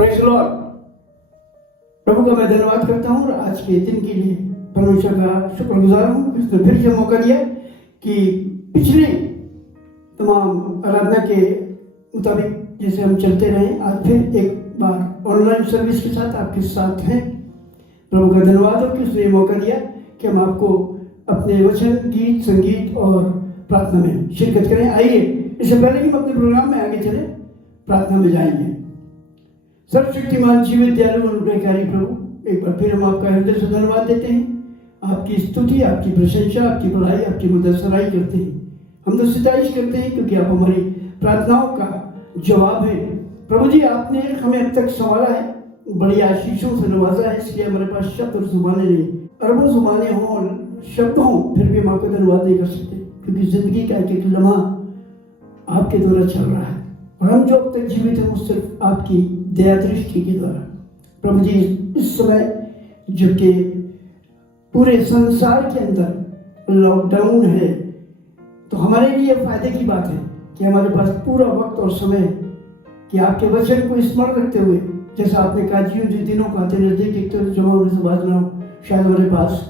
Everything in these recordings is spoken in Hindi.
Praise Lord. प्रभु का मैं धन्यवाद करता हूँ और आज के दिन के लिए परमेश्वर का शुक्रगुजार हूँ कि उसने फिर ये मौका दिया कि पिछले तमाम आराधना के मुताबिक जैसे हम चलते रहे, आज फिर एक बार ऑनलाइन सर्विस के साथ आपके साथ हैं। प्रभु का धन्यवाद हो कि उसने ये मौका दिया कि हम आपको अपने वचन, गीत, संगीत और प्रार्थना में शिरकत करें। आइए, इससे पहले कि हम अपने प्रोग्राम में आगे चले, प्रार्थना में जाएंगे। सर्वशक्तिमान, जीवित, दयालु, अनुग्रहकारी प्रभु, एक बार फिर हम आपका हृदय से धन्यवाद देते हैं। आपकी स्तुति, आपकी प्रशंसा, आपकी बड़ाई, आपकी मुदस्सराई करते हैं। हम तो सिताइश करते हैं क्योंकि आप हमारी प्रार्थनाओं का जवाब है। प्रभु जी, आपने हमें अब तक संवारा है, बड़ी आशीषों से नवाजा है, इसलिए हमारे पास शब्द और जुबानें नहीं, अरबों जुबानें हों और शब्द हों, फिर भी हम आपका धन्यवाद नहीं कर सकते क्योंकि जिंदगी का एक एक लम्हा आपके द्वारा चल रहा है और हम जो अब तक जीवित हैं वो सिर्फ आपकी दया दृष्टि के द्वारा। प्रभु जी, इस समय जबकि पूरे संसार के अंदर लॉकडाउन है, तो हमारे लिए फायदे की बात है कि हमारे पास पूरा वक्त और समय कि आपके वचन को स्मरण रखते हुए, जैसा आपने कहा, जिन दिनों का आते नजदीक एक तरफ जमा होने से बात ना हो, शायद हमारे पास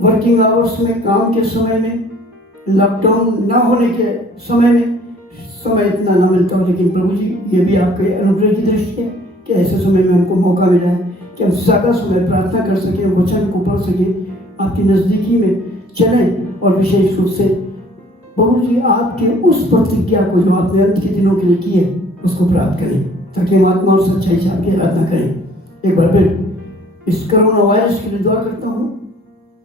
वर्किंग आवर्स में, काम के समय में, लॉकडाउन ना होने के समय में समय इतना ना मिलता हो, लेकिन प्रभु जी, ये भी आपके अनुग्रह की दृष्टि है कि ऐसे समय में हमको मौका मिला है कि हम ज़्यादा समय प्रार्थना कर सकें, वचन को पढ़ सकें, आपकी नज़दीकी में चलें और विशेष रूप से प्रभु जी आपके उस प्रतिज्ञा को जो आपने अंत के दिनों के लिए की है उसको प्राप्त करें, ताकि हम आत्मा और सच्चाई से आपकी आराधना करें। एक बार फिर इस कोरोना वायरस के लिए दुआ करता हूँ,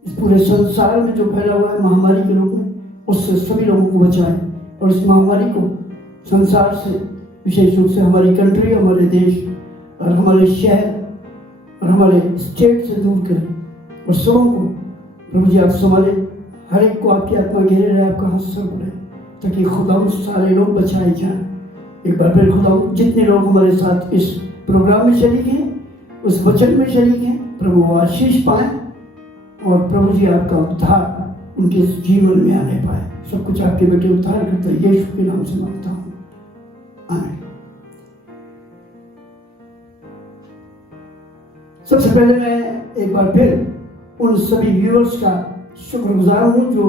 इस पूरे संसार में जो फैला हुआ है महामारी के रूप में, उससे सभी लोगों को बचाएं और इस महामारी को संसार से, विशेष रूप से हमारी कंट्री, हमारे देश और हमारे शहर और हमारे स्टेट से दूर करें और सबों को प्रभु जी आप संभालें, हर एक को आपकी आत्मा घेरे रहे, आपका हाथ सर रहे, ताकि खुदा सारे लोग बचाए जाएं। एक बार फिर खुदा, जितने लोग हमारे साथ इस प्रोग्राम में शरीक हैं, उस वचन में शरीक हैं, प्रभु वो आशीष पाएं और प्रभु जी आपका उद्धार उनके जीवन में आने पाए। सब कुछ आपके बेटे उद्धार करते यीशु के नाम से मांगता हूँ, आमीन। सबसे पहले मैं एक बार फिर उन सभी व्यूअर्स का शुक्रगुजार हूँ जो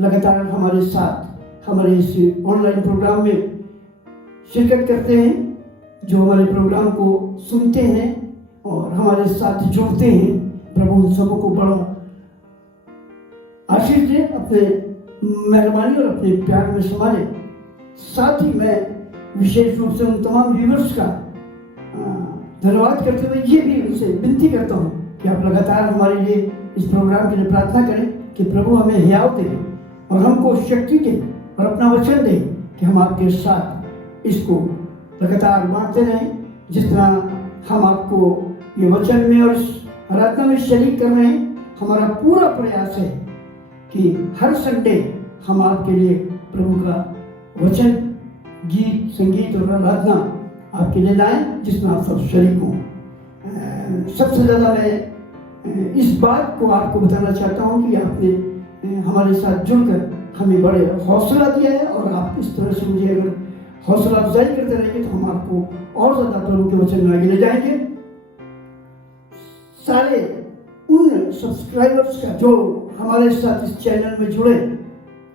लगातार हमारे साथ हमारे इस ऑनलाइन प्रोग्राम में शिरकत करते हैं, जो हमारे प्रोग्राम को सुनते हैं और हमारे साथ जुड़ते हैं। प्रभु उन सबों को बड़ा आशीष दे, अपने मेहरबानी और अपने प्यार में संभाले। साथ ही मैं विशेष रूप से उन तमाम व्यूअर्स का धन्यवाद करते हुए ये भी उनसे विनती करता हूँ कि आप लगातार हमारे लिए इस प्रोग्राम के लिए प्रार्थना करें कि प्रभु हमें हियाव दे और हमको शक्ति दे और अपना वचन दे कि हम आपके साथ इसको लगातार बांटते रहें। जिस तरह हम आपको ये वचन में और आराधना में शरीक कर रहे हैं, हमारा पूरा प्रयास है कि हर संडे हम आपके लिए प्रभु का वचन, गीत, संगीत और आराधना आपके लिए लाएं, जिसमें आप सब शरीक हों। सबसे ज़्यादा मैं इस बात को आपको बताना चाहता हूँ कि आपने हमारे साथ जुड़कर हमें बड़े हौसला दिया है और आप इस तरह से मुझे अगर हौसला अफजाई करते रहेंगे तो हम आपको और ज़्यादा प्रभु के वचन में आगे ले जाएंगे। सारे उन सब्सक्राइबर्स का जो हमारे साथ इस चैनल में जुड़े,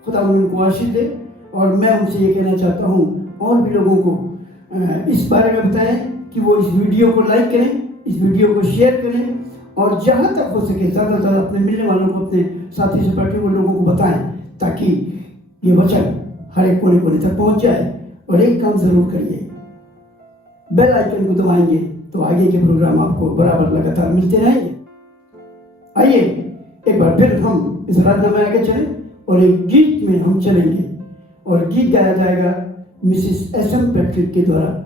खुदा उनको आशीष दे और मैं उनसे ये कहना चाहता हूँ और भी लोगों को इस बारे में बताएं कि वो इस वीडियो को लाइक करें, इस वीडियो को शेयर करें और जहाँ तक हो सके ज़्यादा से ज़्यादा अपने मिलने वालों को, अपने साथी से बैठे हुए लोगों को बताएं, ताकि ये वचन हर एक कोने कोने तक पहुँच जाए। और एक काम ज़रूर करिए, बेल आइकन को दबाएंगे तो आगे के प्रोग्राम आपको बराबर लगातार मिलते रहेंगे। आइए एक बार फिर हम इस आराधना में आगे चलें और एक गीत में हम चलेंगे और गीत गाया जाएगा मिसेस एस.एम. पैट्रिक के द्वारा।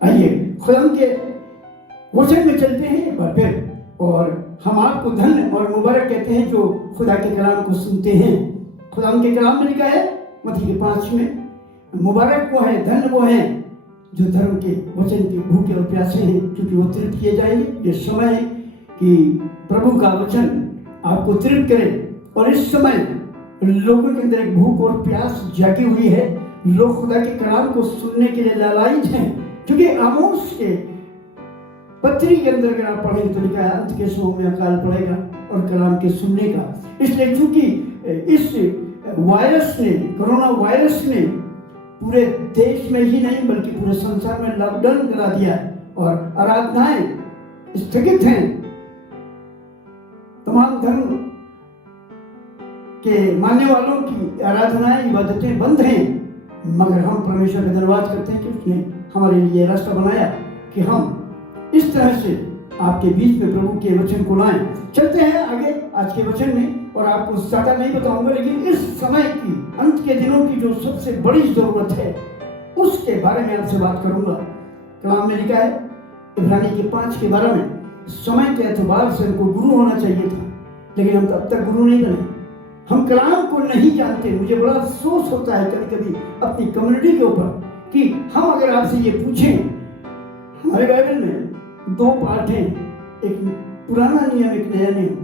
आइए खुदा के वचन में चलते हैं एक बार फिर, और हम आपको धन्य और मुबारक कहते हैं जो खुदा के कलाम को सुनते हैं। खुदा के कलाम में लिखा है मत्ती के 5 में, मुबारक वो है, धन्य वो है जो धर्म के वचन के भूखे और प्यासे हैं, क्योंकि वो तृप्त किए जाएंगे। ये समय है कि प्रभु का वचन आपको तृप्त करे, और इस समय लोगों के अंदर एक भूख और प्यास जागी हुई है। लोग खुदा के कलाम को सुनने के लिए लालायित हैं, क्योंकि आमोस के पत्री के अंदर अगर आप पढ़ेंगे तो लिखा है अंत के समय में अकाल पड़ेगा और कलाम के सुनने का। इसलिए चूंकि इस वायरस ने, कोरोना वायरस ने पूरे देश में ही नहीं बल्कि पूरे संसार में लॉकडाउन करा दिया है, और आराधनाएं स्थगित हैं, तमाम धर्म के मानने वालों की आराधनाएं, इबादतें बंद हैं। मगर हम परमेश्वर का धन्यवाद करते हैं कि उसने हमारे लिए रास्ता बनाया कि हम इस तरह से आपके बीच में प्रभु के वचन को लाएं। चलते हैं आगे आज के वचन में, और आपको ज्यादा नहीं बताऊंगा, लेकिन इस समय की, अंत के दिनों की जो सबसे बड़ी जरूरत है उसके बारे में आपसे बात करूंगा। कलाम में लिखा है इब्रानी के 5 के 12 में, समय के एतबार से हमको गुरु होना चाहिए था, लेकिन हम अब तक गुरु नहीं बने। हम कलाम को नहीं जानते। मुझे बड़ा अफसोस होता है कभी कभी अपनी कम्युनिटी के ऊपर कि हम अगर आपसे ये पूछें, हमारे बाइबल में 2 पाठ हैं, एक पुराना नियम, एक नया नियम।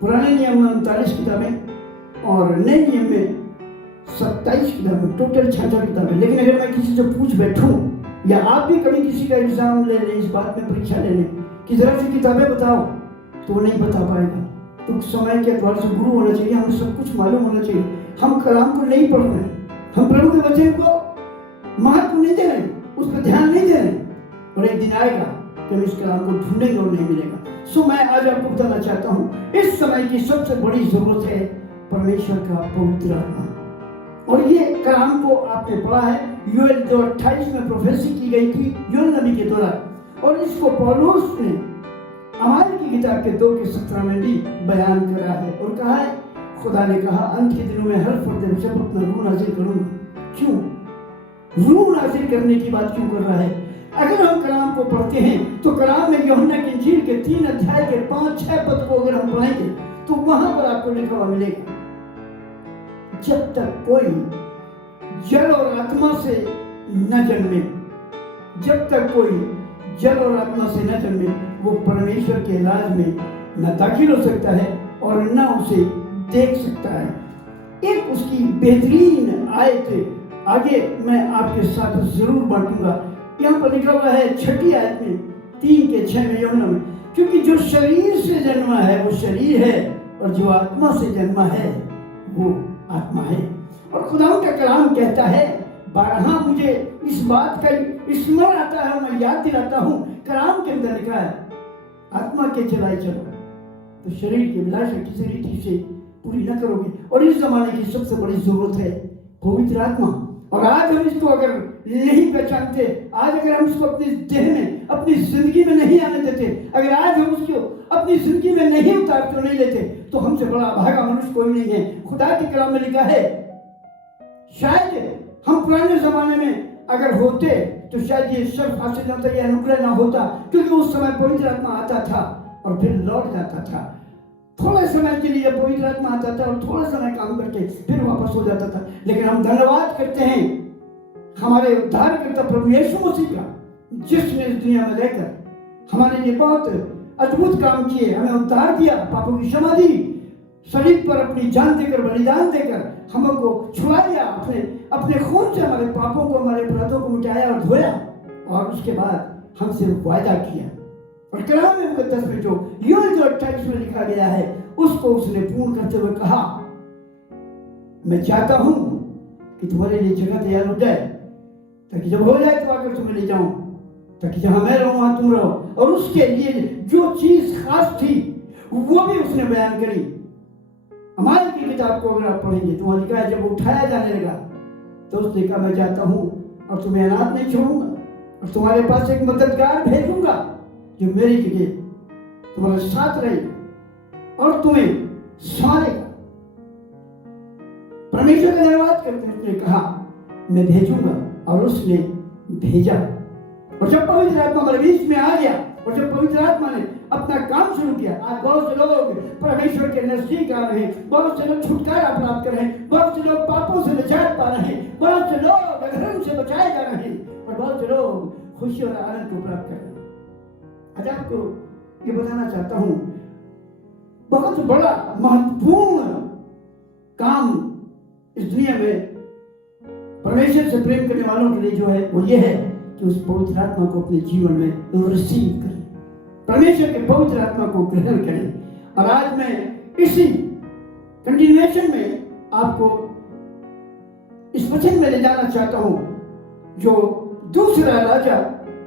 पुराने नियम में 39 किताबें और नए नियम में 27 किताबें, टोटल 66 किताबें। लेकिन अगर मैं किसी से पूछ बैठूं, या आप भी कभी किसी का एग्जाम ले लें, इस बात में परीक्षा ले लें कि जरा सी किताबें बताओ, तो वो नहीं बता पाएगा। तो समय के द्वार से गुरु होना चाहिए, हमें सब कुछ मालूम होना चाहिए। हम कलाम को नहीं पढ़ रहे, हम प्रभु के वचन को महत्व नहीं दे रहे, उस पर ध्यान नहीं दे रहे, और एक दिन आएगा कि हम इस कलाम को ढूंढेंगे और नहीं मिलेगा। सो मैं आज आपको बताना चाहता हूँ, इस समय की सबसे बड़ी जरूरत है परमेश्वर का पवित्र आत्मा। और ये कलाम को आपने पढ़ा है, यूएल 2:28 में प्रोफेसी की गई थी यूएल नबी के द्वारा, और इसको पौलुस ने अमाल की किताब के 2 के 17 में भी बयान करा है, और कहा है खुदा ने कहा अंत के दिनों में हर फर्द जब अपना रूह नाजिल करूंगा। क्यों रूह नाजिल करने की बात क्यों कर रहा है? अगर हम कलाम को पढ़ते हैं तो कलाम में यूहन्ना की इंजील के 3 अध्याय के 5-6 पद को अगर हम पढ़ेंगे तो वहां पर आपको लिखा हुआ मिलेगा, जब तक कोई जल और आत्मा से न जन्मे, जब तक कोई जल और आत्मा से न जन्मे, वो परमेश्वर के राज में न दाखिल हो सकता है और न उसे देख सकता है। एक उसकी बेहतरीन आयत आगे मैं आपके साथ जरूर बांटूंगा। यहाँ पर लिखा हुआ है 6ठी आयत में 3 के 6 में यूहन्ना में, क्योंकि जो शरीर से जन्मा है वो शरीर है, और जो आत्मा से जन्मा है वो आत्मा है। और खुदा का कलाम कहता है, बारहा मुझे इस बात का स्मरण आता है, मैं याद दिलाता हूँ, कलाम के अंदर लिखा है आत्मा के चलाए चलो तो शरीर की अभिलाषा किसी रीति से पूरी न करोगे। और इस जमाने की सबसे बड़ी जरूरत है पवित्र आत्मा। और आज हम इसको अगर नहीं पहचानते, आज अगर हम इसको अपनी देह में, अपनी जिंदगी में नहीं आने देते, अगर आज हम उसको अपनी जिंदगी में नहीं उतारते और नहीं लेते, तो हमसे बड़ा भागा मनुष्य कोई नहीं है। खुदा के कलाम में लिखा है, शायद हम पुराने जमाने में अगर होते तो शायद ये शर्फ हासिल न होता, ये अनुग्रह ना होता, क्योंकि उस समय पवित्र आत्मा आता था और फिर लौट जाता था। थोड़े समय के लिए पवित्र आत्मा आता था और थोड़ा समय काम करके फिर वापस हो जाता था। लेकिन हम धन्यवाद करते हैं हमारे उद्धारकर्ता प्रभु यीशु मसीह का, जिसने इस दुनिया में रहकर हमारे लिए बहुत अद्भुत काम किए, हमें उद्धार दिया, पापों की क्षमा दी, शरीर पर अपनी जान देकर, बलिदान देकर हमको छुड़ाया, अपने खून से हमारे पापों को, हमारे अपराधों को मिटाया और धोया, और उसके बाद हमसे वायदा किया। और कलाम में मुकद्दस में जो यूएल 2:28 में लिखा गया है उसको उसने पूर्ण करते हुए कहा, मैं चाहता हूं कि तुम्हारे लिए जगह तैयार हो जाए, ताकि जब हो जाए तो आकर तुम्हें ले जाऊं, ताकि जहां मैं रहूं वहां तुम रहो। और उसके लिए जो चीज खास थी वो भी उसने बयान करी। अमाल की किताब को अगर आप पढ़ेंगे तो वहां लिखा है, जब उठाया जाने लगा तो उसने कहा, मैं चाहता हूं और तुम्हें अनाथ नहीं छोड़ूंगा, और तुम्हारे पास एक मददगार भेजूंगा जो मेरी जगह तुम्हारे साथ रहेगा और तुम्हें संभालेगा। परमेश्वर का धन्यवाद करते हैं, उसने कहा मैं भेजूंगा, और उसने भेजा। और जब पवित्र आत्मा हमारे बीच में आ गया और जब पवित्र आत्मा ने अपना काम शुरू किया, आज बहुत से लोग परमेश्वर के नजदीक आ रहे हैं, बहुत से लोग छुटकारा प्राप्त कर रहे हैं, बहुत से लोग पापों से निजात पा रहे हैं, बहुत से लोग अधर्म से बचाए जा रहे हैं और बहुत से लोग खुशी और आनंद को प्राप्त कर रहे हैं। आज आपको ये बताना चाहता हूं, बहुत बड़ा महत्वपूर्ण काम इस दुनिया में परमेश्वर से प्रेम करने वालों के लिए जो है वो ये है कि उस पवित्र आत्मा को अपने जीवन में रिसीव करें, परमेश्वर के पवित्र आत्मा को ग्रहण करें। और आज मैं इसी कंटिन्यूएशन में आपको इस वचन में ले जाना चाहता हूं जो दूसरा राजा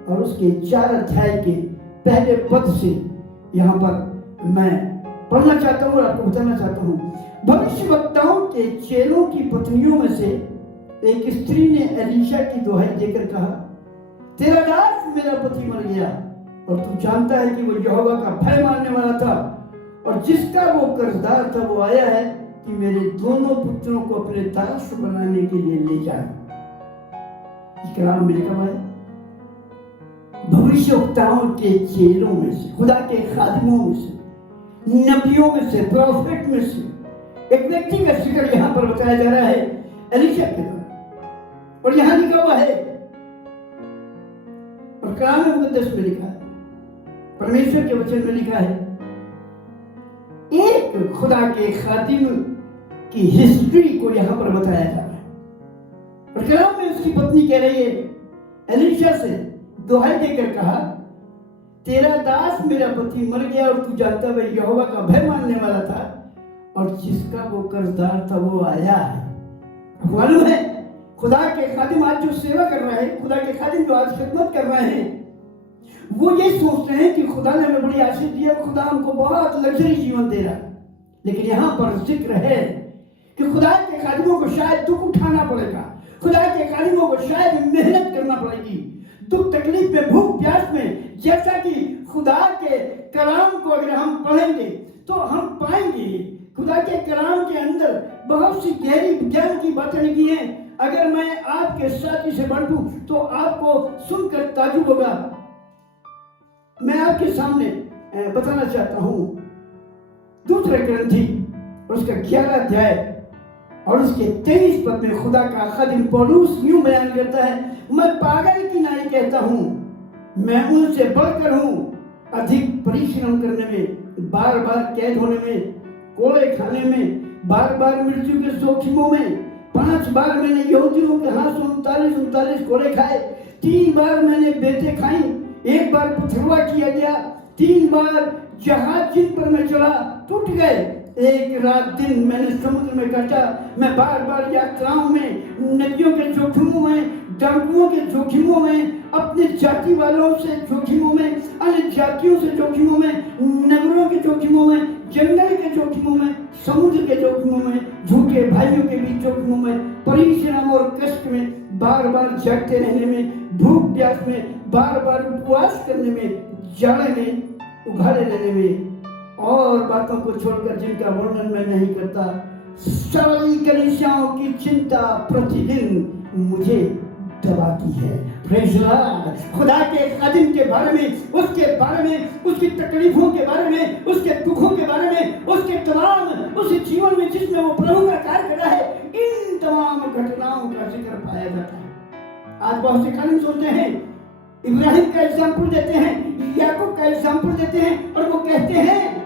और उसके 4 अध्याय के पहले पद से यहां पर मैं पढ़ना चाहता हूं और आपको बताना चाहता हूं। भविष्यवक्ताओं के चेलों की पत्नियों में से एक स्त्री ने एलीशा की दुहाई देकर कहा, तेरा दास मेरा पति मर गया और तू जानता है कि वो यहोवा का भय मानने वाला था और जिसका वो कर्जदार था वो आया है कि मेरे दोनों पुत्रों को अपने दास बनाने के लिए ले जाए। ये कलाम मेरे कब है? भविष्यवक्ताओं के चेलों में से, खुदा के खादिमों में से, नबियों में से, प्रॉफिट में से एक व्यक्ति का जिक्र यहां पर बताया जा रहा है, एलीशा के द्वारा। और यहां लिखा हुआ है और कलाम मुकद्दस में लिखा है, परमेश्वर के वचन में लिखा है, एक खुदा के खादिम की हिस्ट्री को यहां पर बताया जा रहा है। और कलाम में उसकी पत्नी कह रही है, एलीशा से दुहाई देकर कहा, तेरा दास मेरा पति मर गया और तू जानता है यहोवा का भय मानने वाला था और जिसका वो कर्जदार था वो आया है। मालूम है खुदा के खादिम आज जो सेवा कर रहे हैं, खुदा के खादिम जो आज खिदमत कर रहे हैं, वो ये सोच रहे हैं कि खुदा ने हमें बड़ी आशीष दी है, खुदा हमको बहुत लग्जरी जीवन दे रहा है। लेकिन यहाँ पर जिक्र है कि खुदा के खादिमों को शायद दुख उठाना पड़ेगा, खुदा के खादिमों को शायद मेहनत करना पड़ेगी, दुख तकलीफ में, भूख प्यास में। जैसा कि खुदा के कलाम को अगर हम पढ़ेंगे तो हम पाएंगे खुदा के कलाम के अंदर बहुत सी गहरी ज्ञान की बातें लिखी हैं। अगर मैं आपके साथ इसे बांटूं तो आपको सुनकर ताजुब होगा। मैं आपके सामने बताना चाहता हूं, दूसरे ग्रंथी और उसका 11 अध्याय और उसके 23 पद में खुदा का खादिम पौलुस यूं बयान करता है, मैं पागल की नाई कहता हूं, मैं उनसे बढ़कर हूं, अधिक परिश्रम करने में, बार बार कैद होने में, कोड़े खाने में, बार बार मृत्यु के जोखिमों में। 5 बार मैंने यहूदियों के हाथ से 39 कोड़े खाए, 3 बार मैंने बेटे खाई, 1 बार पथरवा किया गया, 3 बार जहाज जिन पर मैं चढ़ा टूट गए, 1 रात दिन मैंने समुद्र में काटा। मैं बार बार यात्राओं में, नदियों के जोखिमों में, डाकुओं के जोखिमों में, अपने जाति वालों से जोखिमों में, अन्य जातियों से जोखिमों में, नगरों के जोखिमों में, जंगल के जोखिमों में, समुद्र के जोखिमों में, झूठे भाइयों के बीच जोखिमों में, परिश्रम और कष्ट में, बार बार जागते रहने में, भूख प्यास में, बार बार उपवास करने में, जाड़े में, उघाड़े रहने में और बातों को छोड़कर जिनका वर्णन मैं नहीं करता, सारी कलीसियाओं की चिंता प्रतिदिन मुझे दबाती है। Praise Lord. खुदा के खादिम के बारे में, उसके बारे में, उसकी तकलीफों के बारे में, उसके दुखों के बारे में, उसके तमाम उस जीवन में जिसमें वो प्रभु का कार्य कर रहा है, इन तमाम घटनाओं का जिक्र पाया जाता है। आज बहुत से खादिम सोचते हैं, इब्राहिम का एग्जाम्पल देते हैं, याकूब का एग्जाम्पल देते हैं और वो कहते हैं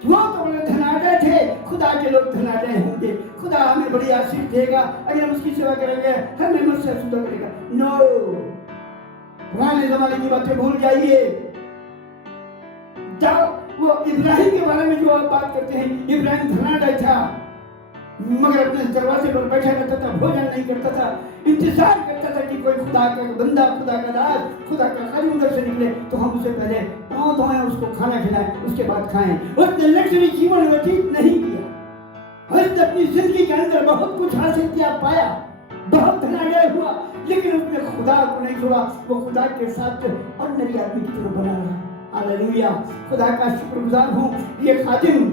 वो तो बड़े धनाढ्य थे, खुदा के लोग धनाढ्य होंगे, खुदा हमें बड़ी आशीष देगा अगर हम उसकी सेवा करेंगे, हमें मुझसे शुद्ध करेगा। नो, पुराने जमाने की बातें भूल जाइए। जब वो इब्राहिम के बारे में जो आप बात करते हैं, इब्राहिम धनाढ्य था मगर अपने दरवाजे पर बैठा रहता था, भोजन नहीं करता था, इंतजार करता था कि कोई खुदा का बंदा, खुदा का दास, खुदा का खादिम उधर से निकले तो हम उसे पहले पांव धोएं, उसको खाना खिलाएं, उसके बाद खाएं। उसने लग्जरी जीवन व्यतीत नहीं किया, उसने अपनी जिंदगी के अंदर बहुत कुछ हासिल किया, पाया, बहुत धनाढ्य हुआ, लेकिन उसने खुदा को नहीं छोड़ा। वो खुदा के साथ ऑर्डिनरी आदमी की तरह बना रहा। हालेलुया। खुदा का शुक्रगुजार हूँ। ये खादिम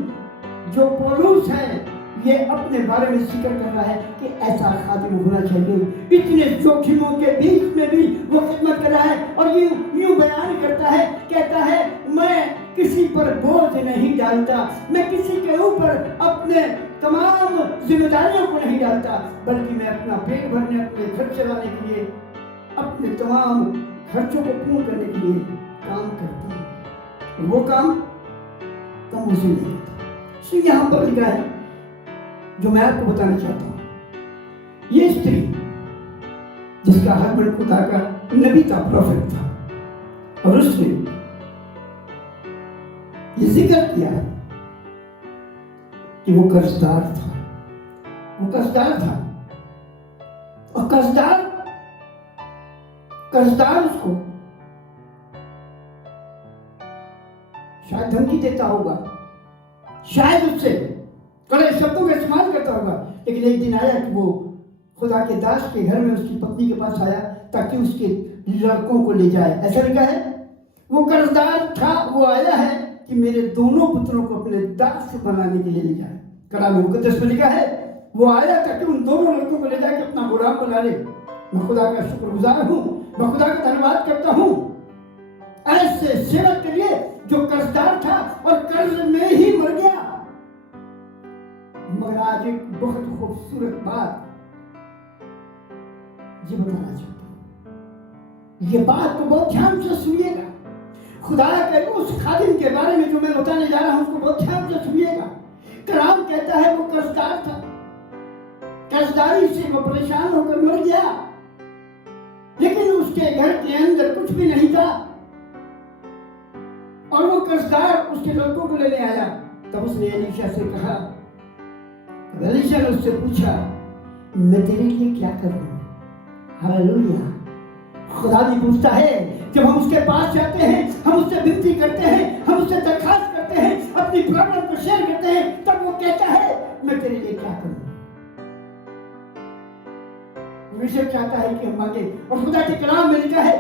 जो पौलुस है, ये अपने बारे में जिक्र कर रहा है कि ऐसा खादिम होना चाहिए। इतने जोखिमों के बीच में भी वो खिदमत कर रहा है और यूं बयान करता है, कहता है मैं किसी पर बोझ नहीं डालता, मैं किसी के ऊपर अपने तमाम जिम्मेदारियों को नहीं डालता, बल्कि मैं अपना पेट भरने, अपने घर चलाने के लिए, अपने तमाम खर्चों को पूर्ण करने के लिए काम करता हूँ। वो काम कम उसे नहीं करता। सो यहाँ पर लिखा है जो मैं आपको बताना चाहता हूँ, ये स्त्री जिसका हस्बैंड खुदा का नबी था, प्रॉफिट था, और उसने ये जिक्र किया कि वो कर्जदार था, वो कर्जदार था, और कर्जदार उसको शायद धमकी देता होगा, शायद उससे कड़े शब्दों का इस्तेमाल करता होगा, लेकिन एक दिन आया कि वो खुदा के दास के घर में उसकी पत्नी के पास आया ताकि उसके लड़कों को ले जाए। ऐसा लिखा है, वो कर्जदार था, वो आया है कि मेरे दोनों पुत्रों को अपने दास बनाने के लिए ले जाए। कलाम मुकद्दस में लिखा है वो आया ताकि उन दोनों लड़कों को ले जाके अपना गुलाम बना ले। मैं खुदा का शुक्रगुजार हूँ, मैं खुदा का धन्यवाद करता हूँ ऐसे सेवक के लिए जो कर्जदार था और कर्ज में ही मर गया। मगर आज एक बहुत खूबसूरत बात ये बताना चाहता हूं, ये बात तो बहुत ध्यान से सुनिएगा। खुदा के उस खादिम के बारे में जो मैं बताने जा रहा हूं उसको बहुत ध्यान से सुनिएगा। कलाम कहता है वो कर्जदार था, कर्जदारी से वो परेशान होकर मर गया, लेकिन उसके घर के अंदर कुछ भी नहीं था और वो कर्जदार उसके लड़कों को लेने आया। तब उसने एलीशा से कहा, एलीशा ने उससे पूछा मैं तेरे लिए क्या करूं? हालेलुया। खुदा भी पूछता है, जब हम उसके पास जाते हैं, हम उससे विनती करते हैं, हम उससे दरखास्त करते हैं, अपनी प्रॉब्लम को शेयर करते हैं, तब वो कहता है मैं तेरे लिए क्या करूं? हमेशा चाहता है कि हम मांगे, और खुदा के कलाम में लिखा है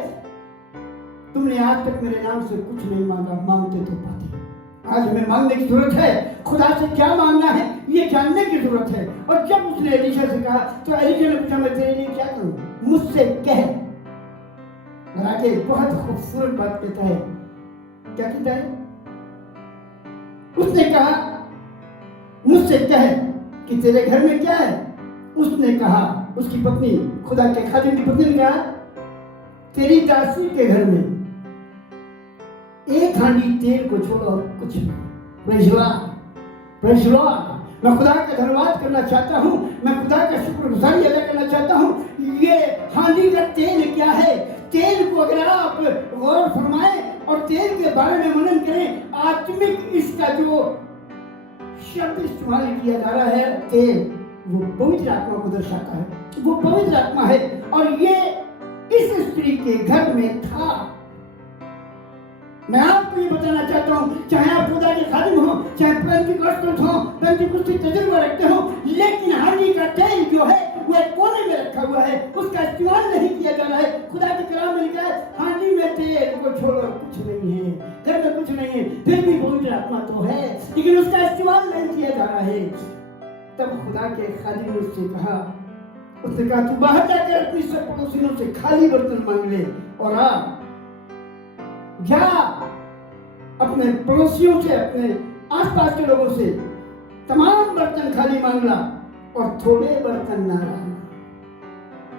तुमने आज तक मेरे नाम से कुछ नहीं मांगा, मांगते तो पाते। आज हमें मांगने की जरूरत है, खुदा से क्या मांगना है ये जानने की जरूरत है। और जब उसने एलीशा से कहा तो एलीशा ने पूछा मैं तेरे लिए क्या करूं? मुझसे कह। और आगे बहुत खूबसूरत बात कहता है, क्या कहता है? उसने कहा मुझसे कह कि तेरे घर में क्या है? उसने कहा, उसकी पत्नी, खुदा के खादिम की पत्नी ने कहा तेरी दासी के घर में एक हांडी तेल को छोड़ो और कुछ नहीं। Praise Lord, praise Lord. मैं खुदा का धन्यवाद करना चाहता हूँ, मैं खुदा का शुक्रगुजारी अदा करना चाहता हूँ। ये हांडी का तेल क्या है? तेल को अगर आप गौर फरमाएं और तेल के बारे में मनन करें, आत्मिक इसका जो शब्द इस्तेमाल किया जा रहा है तेल, वो पवित्र आत्मा को दर्शाता है, वो पवित्र आत्मा है। और ये इस स्त्री के घर में था। मैं आपको ये बताना चाहता हूँ, चाहे आप खुदा के खादिम हो, चाहे पेंटिकॉस्टल हो, पेंटिकॉस्टल तजुर्बा रखते हो, लेकिन हांडी का तेल जो है वो एक कोने में रखा हुआ है, उसका इस्तेमाल नहीं किया जा रहा है। खुदा के कलाम में लिखा है हांडी में तेल को छोड़ो कुछ नहीं है, घर में कुछ नहीं है, फिर भी पवित्र आत्मा तो है, लेकिन उसका इस्तेमाल नहीं किया जा रहा है। तब खुदा के खादिम ने उससे कहा, उसने कहा तू बाहर जाकर अपनी सब पड़ोसियों से खाली बर्तन मांग ले और आ जा अपने पड़ोसियों से, अपने आसपास के लोगों से तमाम बर्तन खाली मांग ला और थोड़े बर्तन ना रखना।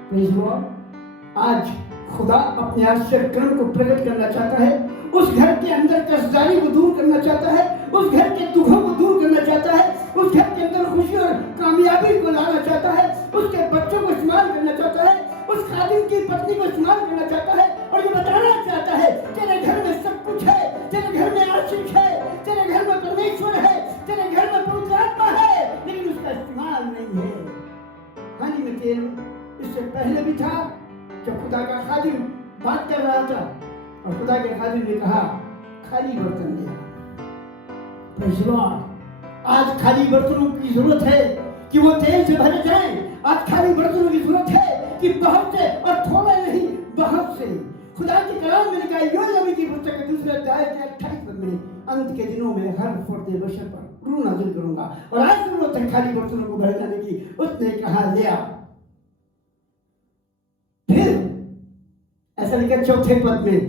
Praise Lord. आज खुदा अपने आश्चर्य कर्म को प्रकट करना चाहता है, उस घर के अंदर कर्जदारी को दूर करना चाहता है, उस घर के दुखों को दूर करना चाहता है, उस घर के अंदर खुशी और कामयाबी को लाना चाहता है, उसके बच्चों को इस्तेमाल करना चाहता है, उस खादिम की पत्नी को इस्तेमाल करना चाहता है और ये बताना चाहता है तेरे घर में सब कुछ है, तेरे घर में आशीष है, तेरे घर में परमेश्वर है, तेरे घर में पवित्र आत्मा है, लेकिन उसका इस्तेमाल नहीं है। हांडी में तेल इससे पहले भी था जब खुदा का खादिम बात कर रहा था और खुदा के खादिम ने कहा खाली बर्तन ले। Praise Lord. आज खाली बर्तनों की जरूरत है कि वो तेल से भरे जाएं। आज खाली बर्तनों की जरूरत है कि बहुत से और थोड़े नहीं, बहुत से। खुदा के कलाम में लिखा है, योना नबी की पुस्तक के 2 अध्याय के 28 पद में, अंत के दिनों में हर फर्द बशर पर रूह नाजिल करूंगा। और आज जरूरत है खाली बर्तनों को भर जाने की। उसने कहा ले आ। फिर ऐसा लिखा चौथे पद में,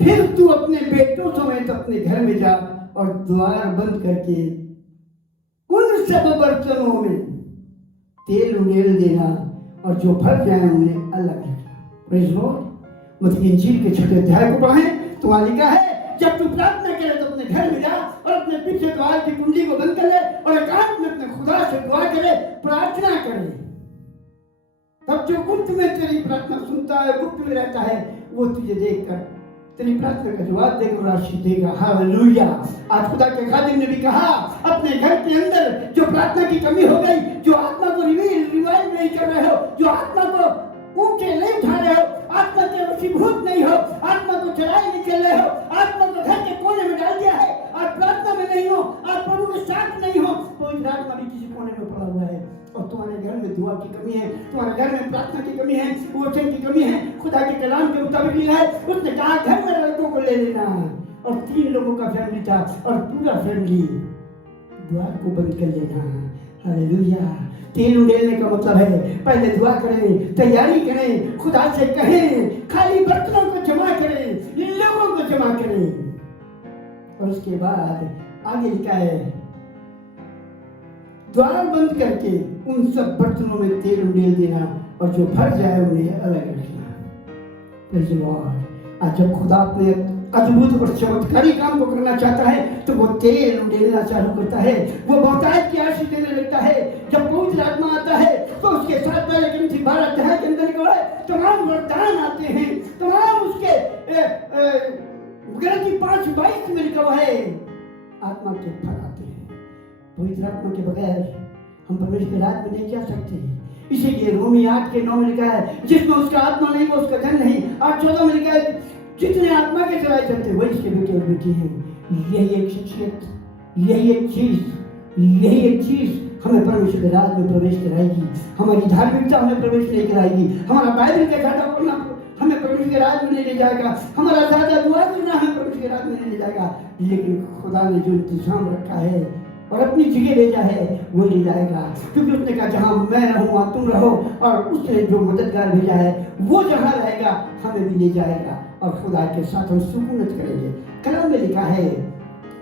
फिर तू अपने बेटों समेत अपने घर में जा और द्वार बंद करके उन सब बर्तनों में तेल उंडेल देना और जो भर जाए उन्हें अलग रखना। Praise Lord. मतलब इंजील के छठे अध्याय को पढ़ें तो वहां लिखा है जब तू प्रार्थना करे तो अपने घर में जा और अपने पीछे द्वार की कुंडी को बंद कर ले और एकांत में अपने खुदा से दुआ करे, प्रार्थना करे। तब जो गुप्त में तेरी प्रार्थना सुनता है, गुप्त में रहता है, वो तुझे देखकर तेरी प्रार्थना का जवाब देगा और आशीष देगा। हालेलुया। आज खुदा के खादिम ने भी कहा अपने घर के अंदर जो प्रार्थना की कमी हो गई, जो आत्मा को रिवाइव नहीं कर रहे हो, जो आत्मा को ऊंचे नहीं उठा रहे हो, आत्मा के वशीभूत नहीं हो, आत्मा को चढ़ाई नहीं कर रहे हो, आत्मा को घर के कोने में डाल दिया है, आज प्रार्थना में नहीं हो, आज प्रभु के साथ नहीं हो, कोई आत्मा भी किसी कोने में पड़ा हुआ है और तुम्हारे घर में दुआ की कमी है, तुम्हारे घर में प्रार्थना की कमी है, वचन की कमी है। खुदा के कलाम के मुताबिक लिखा है, उसने कहा घर में लड़कों को ले लेना। और 3 लोगों का फैमिली था और पूरा फैमिली द्वार को बंद कर लेना। हालेलुया। तेल उड़ेलने का मतलब है पहले दुआ करें, तैयारी करें, खुदा से कहें, खाली बर्तनों को जमा करें, लोगों को जमा करें। और उसके बाद आगे लिखा है द्वार बंद करके उन सब बर्तनों में तेल उंडेल देना और जो भर जाए उन्हें अलग रखना। Praise Lord. आज जब खुदा अपने अद्भुत और चमत्कारी काम को करना चाहता है तो वो तेल उंडेलना चालू करता है, वो बहुतायत की आशीष देने लगता है। जब पवित्र आत्मा आता है तो उसके साथ पहले गिनती 12 अध्याय के अंदर जो है तमाम वरदान आते हैं, तमाम उसके गिनती 5:22 में लिखा हुआ है आत्मा के फल आते हैं। पवित्र आत्मा के बगैर हम परमेश्वर के राज्य में नहीं जा सकते। इसीलिए रोमी 8:9 में लिखा है जिसमें उसका आत्मा नहीं वो उसका धन नहीं। 8:14 में लिखा है जितने आत्मा के चलाए चलते वही इसके बेटे और बेटी हैं। यही एक शख्सियत, यही एक चीज हमें परमेश्वर के राज्य में प्रवेश कराएगी। हमारी धार्मिकता हमें प्रवेश नहीं कराएगी, हमारा बाइबल का खाता पढ़ना हमें परमेश्वर के राज्य में नहीं ले जाएगा, हमारा ज्यादा दुआ करना हमें परमेश्वर के राज्य में नहीं ले जाएगा। लेकिन खुदा ने जो इंतजाम रखा है और अपनी जगह भेजा है वो ले जाएगा, क्योंकि उसने कहा जहां मैं रहूं वहां तुम रहो। और उसने जो मददगार भेजा है वो जहां रहेगा हमें भी ले जाएगा और खुदा के साथ हम सुकूनत करेंगे। कलाम में लिखा है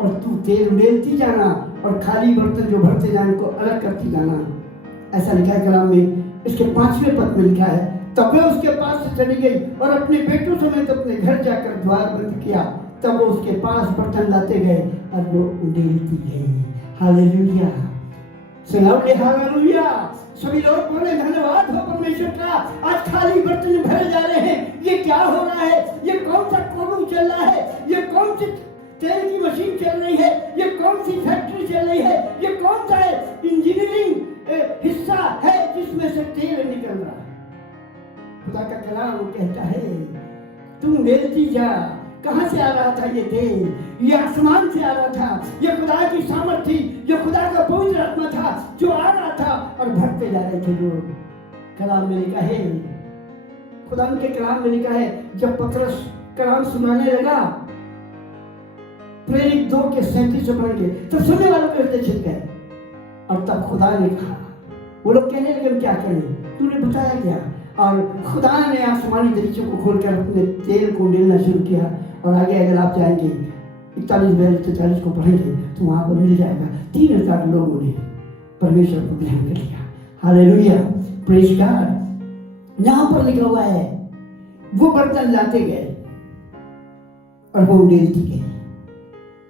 और तू तेल उंडेलती जाना और खाली बर्तन जो भरते जाए उनको अलग करती जाना। ऐसा लिखा है कलाम में। इसके 5वें पद में लिखा है तब वह उसके पास से चली गई और अपने बेटों समेत अपने घर जाकर द्वार बंद किया। तब वो उसके पास बर्तन लाते गए और वो उंडेलती गई। हालेलुया। सुनाओगे हालेलुया। सभी लोग बोले धन्यवाद हो परमेश्वर का। आज खाली बर्तन भरे जा रहे हैं। ये क्या हो रहा है? ये कौन सा कोलू चल रहा है? ये कौन सी तेल की मशीन चल रही है? ये कौन सी फैक्ट्री चल रही है? ये कौन सा इंजीनियरिंग हिस्सा है जिसमें से तेल निकल रहा है? खुदा का कलाम कहता है तुम उंडेलती जा। कहां से आ रहा था ये तेल? ये आसमान से आ रहा था। ये खुदा की सामर्थ थी, ये खुदा का पवित्र आत्मा था जो आ रहा था और भरते जा रहे थे लोग। कलाम में लिखा है, खुदा के कलाम में लिखा है जब पतरस कलाम सुनाने लगा प्रेरित 2:37 से पढ़ेंगे तब सुनने वालों के हृदय छिप गए। और तब खुदा ने कहा, वो लोग कहने लगे हम क्या करें, तूने बताया क्या? और खुदा ने आसमानी दरीचों को खोलकर अपने तेल को उंडेलना शुरू किया। और आगे अगर आप जाएंगे 41-42 को पढ़ेंगे तो वहां पर मिल जाएगा 3000 लोगों ने परमेश्वर को ग्रहण कर लिया। हालेलुया। Praise God. यहां पर लिखा हुआ है वो बर्तन लाते गए और वो उंडेलती गई।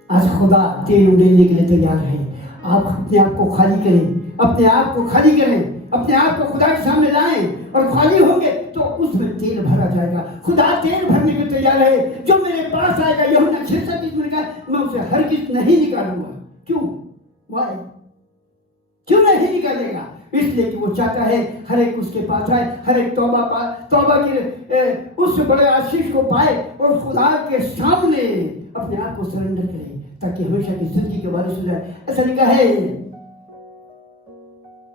आज खुदा तेल उंडेलने के लिए तैयार है। आप अपने आप को खाली करें, अपने आप को खाली करें, अपने आप को खुदा के सामने लाएं और खाली होंगे तो उसमें तेल भरा जाएगा। खुदा तेल भरने को तैयार है। जो मेरे पास आएगा, यूहन्ना 6:37 में लिखा है, मैं उसे हरगिज़ नहीं निकालूंगा। क्यों? वाई? क्यों नहीं निकालेगा? इसलिए कि वो चाहता है हर एक उसके पास आए, हर एक तौबा के उस बड़े आशीष को पाए और खुदा के सामने अपने आप को सरेंडर करे ताकि हमेशा की जिंदगी के वारिस हो जाए। ऐसा लिखा है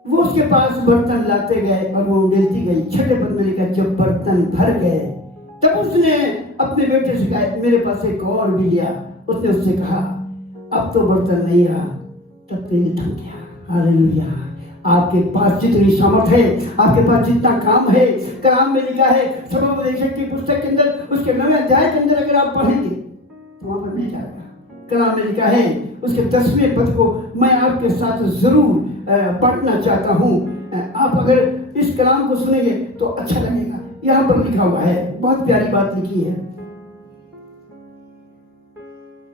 वो उसके पास बर्तन लाते गए और वो उंडेलती गई। 6 पद में लिखा जब बर्तन भर गए तब उसने अपने बेटे से कहा मेरे पास एक और भी लिया। उसने उससे कहा अब तो बर्तन नहीं रहा, तब तेल थम गया। हालेलुया। आपके पास जितनी सामर्थ है, आपके पास जितना काम है, कलाम में लिखा है सबोपदेशक की पुस्तक के अंदर उसके 9वें अध्याय के अंदर अगर आप पढ़ेंगे तो वहां पर मिल जाएगा। कलाम में लिखा है उसके 10वें पद को मैं आपके साथ जरूर पढ़ना चाहता हूँ। आप अगर इस कलाम को सुनेंगे तो अच्छा लगेगा। यहाँ पर लिखा हुआ है, बहुत प्यारी बात लिखी है।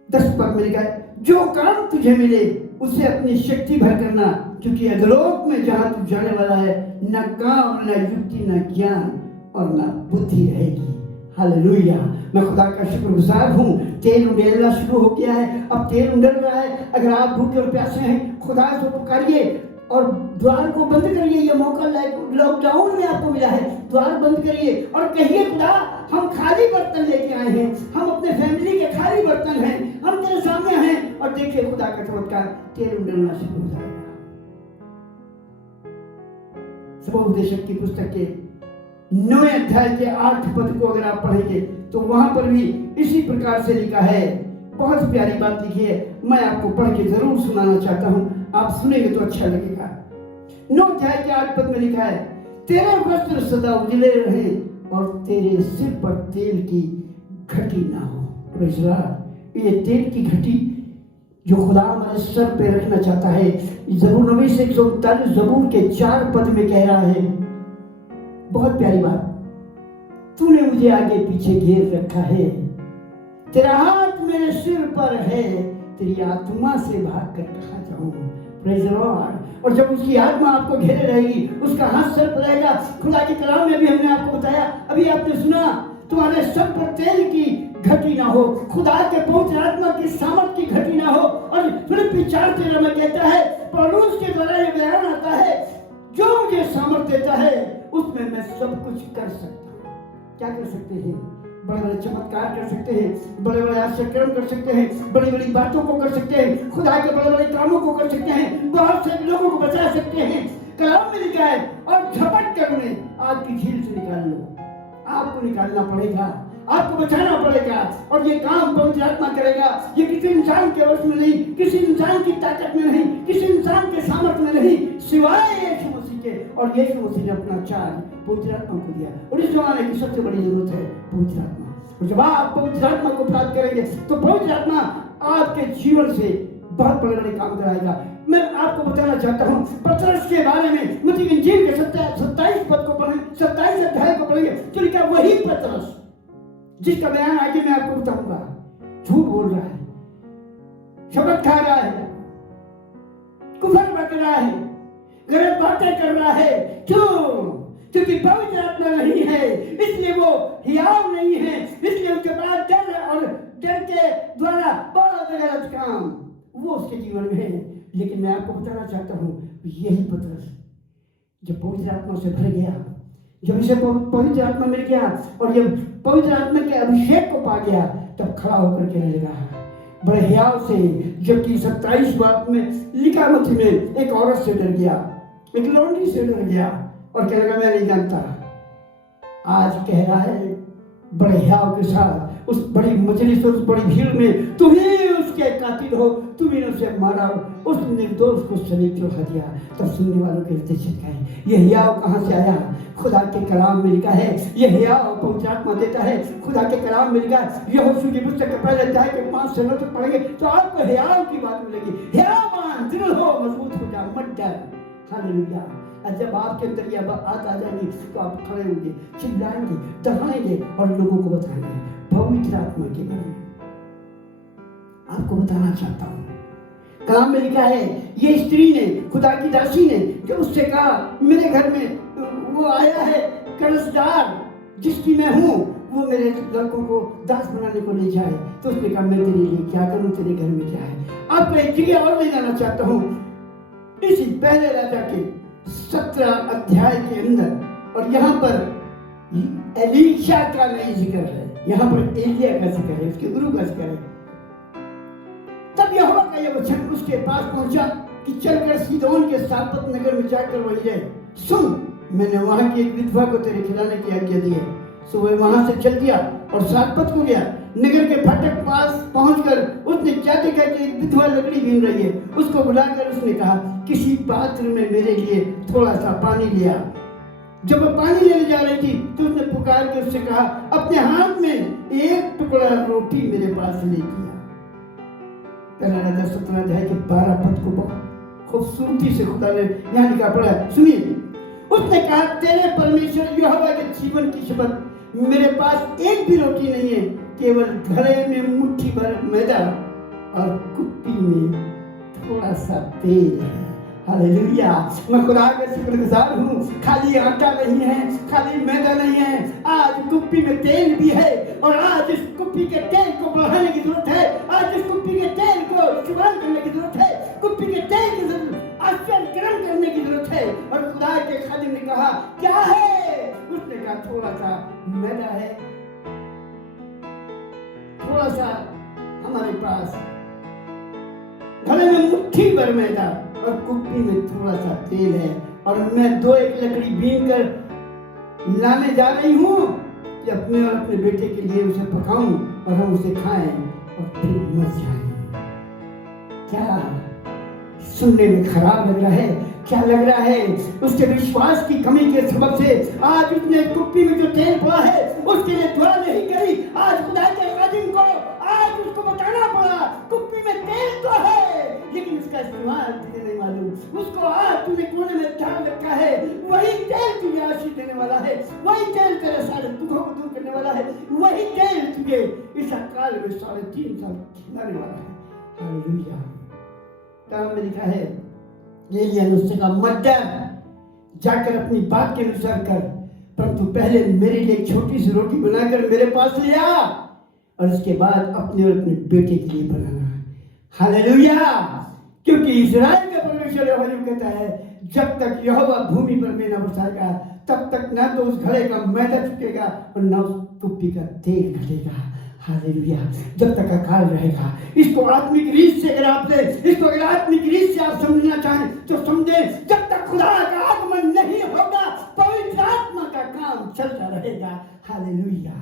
10 पद में लिखा है जो काम तुझे मिले उसे अपनी शक्ति भर करना, क्योंकि अधोलोक में जहां तू जाने वाला है न काम न युक्ति न ज्ञान और न बुद्धि रहेगी। हालेलुया। मैं खुदा का शुक्रगुजार हूँ। तेल उंडेलना शुरू हो गया है, अब तेल उंडेल रहा है। अगर आप भूखे और प्यासे हैं, खुदा से पुकारिए और द्वार को बंद करिए। ये मौका लॉकडाउन में आपको मिला है, द्वार बंद करिए और कहिए खुदा हम खाली बर्तन लेके आए हैं, हम अपने फैमिली के खाली बर्तन हैं, हम तेरे सामने हैं। और देखिए खुदा का चमत्कार, तेल उंडेलना शुरू हो जाएगा। सबोपदेशक की पुस्तक के 9वें अध्याय के 8 पद को अगर आप पढ़ेंगे तो वहां पर भी इसी प्रकार से लिखा है। बहुत प्यारी बात लिखी है, मैं आपको पढ़ के जरूर सुनाना चाहता हूं, आप सुनेंगे तो अच्छा लगेगा। 9 अध्याय के 8 पद में लिखा है तेरे वस्त्र सदा उजले रहे और तेरे सिर पर तेल की घटी ना हो। Praise God. ये तेल की घटी जो खुदा हमारे सर पे रखना चाहता है, जबूर नबी से 139 जबूर के 4 पद में कह रहा है, बहुत प्यारी बात, तूने मुझे आगे पीछे घेर रखा है, तेरा हाथ मेरे सिर पर है, तेरी आत्मा से भाग कर कहा जाऊं। Praise Lord. और जब उसकी आत्मा आपको घेरे रहेगी, उसका हाथ सर पर रहेगा। खुदा के कलाम में भी हमने आपको बताया, अभी आपने सुना, तुम्हारे सर पर तेल की घटी ना हो, खुदा के पवित्र आत्मा की सामर्थ की घटी ना हो। और फिलिप्पी 4:13 में कहता है, पौलुस के द्वारा ये बयान आता है, जो मुझे सामर्थ देता है उसमें मैं सब कुछ कर सकता हूँ। क्या कर सकते हैं? बड़े बड़े चमत्कार कर सकते हैं, बड़े बड़े आश्चर्य कर सकते हैं, बड़ी बड़ी बातों को कर सकते हैं, खुदा के बड़े बड़े कामों को कर सकते हैं, बहुत से लोगों को बचा सकते हैं। कलाम में लिखा है और झपट कर उन्हें आग की झील से निकाल लो। आपको निकालना पड़ेगा, आपको बचाना पड़ेगा और ये काम पवित्र आत्मा करेगा। ये किसी इंसान के वश में नहीं, किसी इंसान की ताकत में नहीं, किसी इंसान के सामर्थ्य में नहीं, सिवाय यीशु मसीह के। और यीशु मसीह ने अपना चार्ज पवित्र आत्मा को दिया और इस जमाने की सबसे बड़ी जरूरत है पवित्र आत्मा। और जब आप पवित्र आत्मा को प्राप्त करेंगे तो पवित्र आत्मा आपके जीवन से बहुत बड़े बड़े काम कराएगा। मैं आपको बताना चाहता हूँ पतरस के बारे में, मत्ती की इंजील के 27 पद को पढ़ें, 27 अध्याय को पढ़ेंगे तो लिखा वही पतरस जिसका बयान आगे मैं आपको बताऊंगा, झूठ बोल रहा है, शपथ खा रहा है, कुफर बक रहा है, गलत बातें कर रहा है। क्यों? क्योंकि पवित्र आत्मा नहीं है, इसलिए वो हियाव नहीं है, इसलिए उसके पास डर और डर के द्वारा बहुत गलत काम वो उसके जीवन में है। लेकिन मैं आपको बताना चाहता हूँ यही पतरस जब पवित्र आत्मा से भर गया, जब इसे पवित्र आत्मा मिल गया और जब पवित्र आत्मा के अभिषेक को पा गया, तब खड़ा होकर कहने लगा बड़े हियाव से। जबकि 27 बात में लिखा मत्ती में एक औरत से डर गया, एक लौंडी से डर गया और कह लगा मैं नहीं जानता। आज कह रहा है बड़े हियाव के साथ उस बड़ी मजलिस, उस बड़ी भीड़ में, तुम्हें उसके कातिल हो, तुम्हें उसे मारा, उस निर्दोष को सलीब चढ़ा दिया। तब सुनने वालों के हृदय छिटकाए, ये हियाव कहाँ से आया? खुदा के कलाम में लिखा है, ये हियाव पवित्र आत्मा देता है। खुदा के कलाम में लिखा है, यहोशू की पुस्तक के पहले अध्याय के 5 से 9 तक पढ़ेंगे तो आपको हियाव की बात मिलेगी। हियावान दृढ़ हो, मजबूत हो जा, मत डर। हालेलुया। और जब आपके अंदर ये बात आ जाएगी तो आप खड़े होंगे, चिल्लाएंगे, दहाड़ेंगे और लोगों को बताएंगे पवित्र आत्मा के बारे में। आपको बताना चाहता हूँ, काम में लिखा है ये स्त्री ने, खुदा की दासी ने, जब उससे कहा मेरे घर में वो आया है कर्जदार जिसकी मैं हूँ, वो मेरे लड़कों को दास बनाने को ले जाए, तो उसने कहा मैं तेरे लिए क्या करूँ, तेरे घर में क्या है। आपको एक जगह और ले जाना चाहता हूँ, इसी पहले राजा के 17 अध्याय के अंदर, और यहाँ पर एलीशा का नहीं जिक्र है, यहाँ पर एलिया का जिक्र है, उसके गुरु का जिक्र है। तब यहोवा का यह वचन उसके पास पहुंचा कि चलकर सीदोन के सापत नगर में जाकर वही है, सुन मैंने वहां की एक विधवा को तेरे खिलाने की आज्ञा दी है। सुबह वहां से चल दिया और सागपत को गया। नगर के फाटक पास पहुंचकर उसने क्या देखा कि एक विधवा लकड़ी बीन रही है। उसको बुलाकर उसने कहा, किसी पात्र में मेरे लिए थोड़ा सा पानी लिया। जब वह पानी लेने जा रही थी तो उसने पुकार के उससे कहा, अपने हाथ में एक टुकड़ा रोटी मेरे पास ले दिया। पहला राजा 17 अध्याय के 12 पद को बहुत खूबसूरती से खुदा ने यहाँ लिखा पड़ा है, सुनिए। उसने कहा, तेरे परमेश्वर यहोवा के जीवन की शपथ, मेरे पास एक भी रोटी नहीं है, केवल घड़े में मुट्ठी भर मैदा और कुप्पी में थोड़ा सा तेल है। हालेलुया। मैं खुदा का शुक्रगुजार हूँ। खाली आटा नहीं है, खाली मैदा नहीं है, आज कुप्पी में तेल भी है। और आज इस कुप्पी के तेल को बढ़ाने की जरूरत है। आज इस कुप्पी के तेल को इस्तेमाल करने की जरूरत है। कुप्पी के तेल की आश्चर्य कर्म करने की जरूरत है। और खुदा के खादिम ने कहा, क्या है? उसने कहा, थोड़ा सा मैदा है, थोड़ा सा हमारे पास घड़े में मुट्ठी भर मैदा और कुप्पी में थोड़ा सा तेल है। और मैं 2-1 लकड़ी बीन कर लाने जा रही हूँ कि अपने और अपने बेटे के लिए उसे पकाऊं और हम उसे खाएं और फिर मर जाएं। क्या सुनने में खराब लग रहा है? क्या लग रहा है? उसके विश्वास की कमी के सबब से आज उसने कुप्पी में जो तेल पड़ा है उसके लिए दुआ नहीं करी। आज खुदा के खादिम को आज उसको बताना पड़ा, कुप्पी में तेल तो है लेकिन उसका इस्तेमाल तुझे नहीं मालूम। उसको आज तूने कोने में ध्यान रखा है, वही तेल तुझे आशीष देने वाला है, वही तेल तेरे सारे दुखों को दूर करने वाला है, वही तेल तुझे इस अकाल में 3.5 साल खिलाने वाला है। हालेलुया। काम में लिखा है, एलिय्याह ने उससे कहा, मत डर, जाकर अपनी बात के अनुसार कर, परंतु पहले मेरे लिए एक छोटी सी रोटी बनाकर मेरे पास ले आ और उसके बाद अपने और अपने बेटे के लिए बनाना। हालेलुया। क्योंकि इस्राएल का परमेश्वर यहोवा यूं कहता है, जब तक यहोवा भूमि पर में न बरसाएगा तब तक ना तो उस घड़े का मैदा चुकेगा और न उस कुप्पी का तेल घटेगा। हालेलुया। जब तक अकाल रहेगा। इसको आत्मिक रीत से अगर आत्मिक रीत से आप समझना चाहें तो समझें, जब तक खुदा का आगमन नहीं होगा पवित्र आत्मा का काम चलता रहेगा। हालेलुया।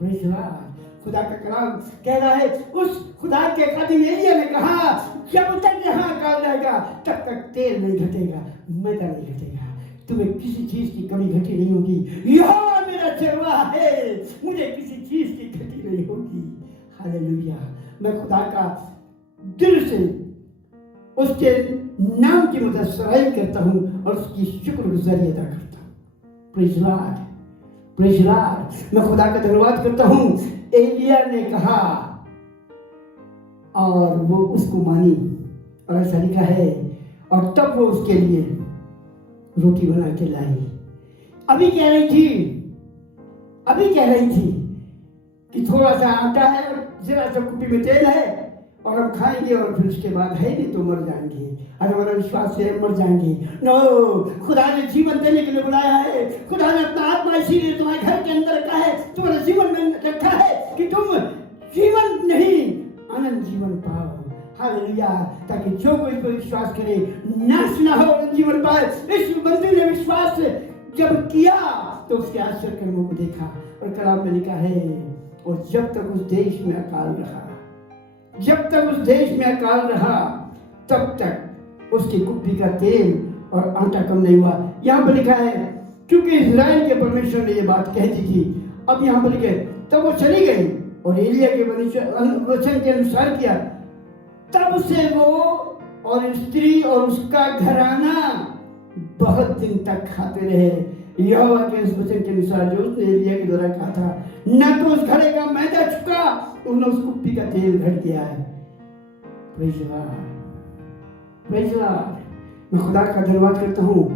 Praise God. खुदा का कलाम कह रहा है, उस खुदा के खादिम एलिय्याह ने कहा, जब तक यहाँ अकाल रहेगा तब तक तेल नहीं घटेगा, मैदा नहीं घटेगा, तुम्हें किसी चीज की कमी घटी नहीं होगी। यहोवा मेरा चरवाहा है, मुझे किसी चीज की घटी नहीं होगी। हालेलुया। मैं खुदा का दिल से उसके नाम की मदद सराहना करता हूँ और उसकी शुक्रगुजारी अदा करता हूँ। Praise God, praise God. मैं खुदा का धन्यवाद करता हूँ। एलिय्याह ने कहा और वो उसको मानी और ऐसा लिखा है, और तब वो उसके लिए रोटी बना के लाई। अभी कह रही थी कि थोड़ा सा आटा है और जरा सा कुप्पी में तेल है और हम खाएंगे और फिर उसके बाद है नहीं तो मर जाएंगे, और हमारा विश्वास से मर जाएंगे। नो, खुदा ने जीवन देने के लिए बुलाया है। खुदा ने अपना आत्मा इसीलिए तुम्हारे घर के अंदर रखा है, तुम्हारे जीवन में रखा है कि तुम जीवन नहीं आनंद जीवन पाओ। हालेलुया। ताकि जो कोई इसको विश्वास करे नाश ना हो, जीवन पाए। इस बंदी ने विश्वास जब किया तो उसके आश्चर्य कर्मों को देखा और कलाम में लिखा है, और जब तक उस देश में अकाल रहा तब तक उसकी कुप्पी का तेल और आटा कम नहीं हुआ। यहाँ पर लिखा है, क्योंकि इस्राएल के परमेश्वर ने ये बात कह दी थी। अब यहाँ पर लिखे, तब वो चली गई और एलिय्याह के वचन के अनुसार किया। तब से वो और स्त्री और उसका घराना बहुत दिन तक खाते रहे, यहोवा के इस वचन के अनुसार जो उसने एलिय्याह के द्वारा कहा था। न तो उस घड़े का मैदा चुका और न उस कुप्पी का तेल घट गया है। Praise God, praise God. मैं खुदा का धन्यवाद करता हूँ।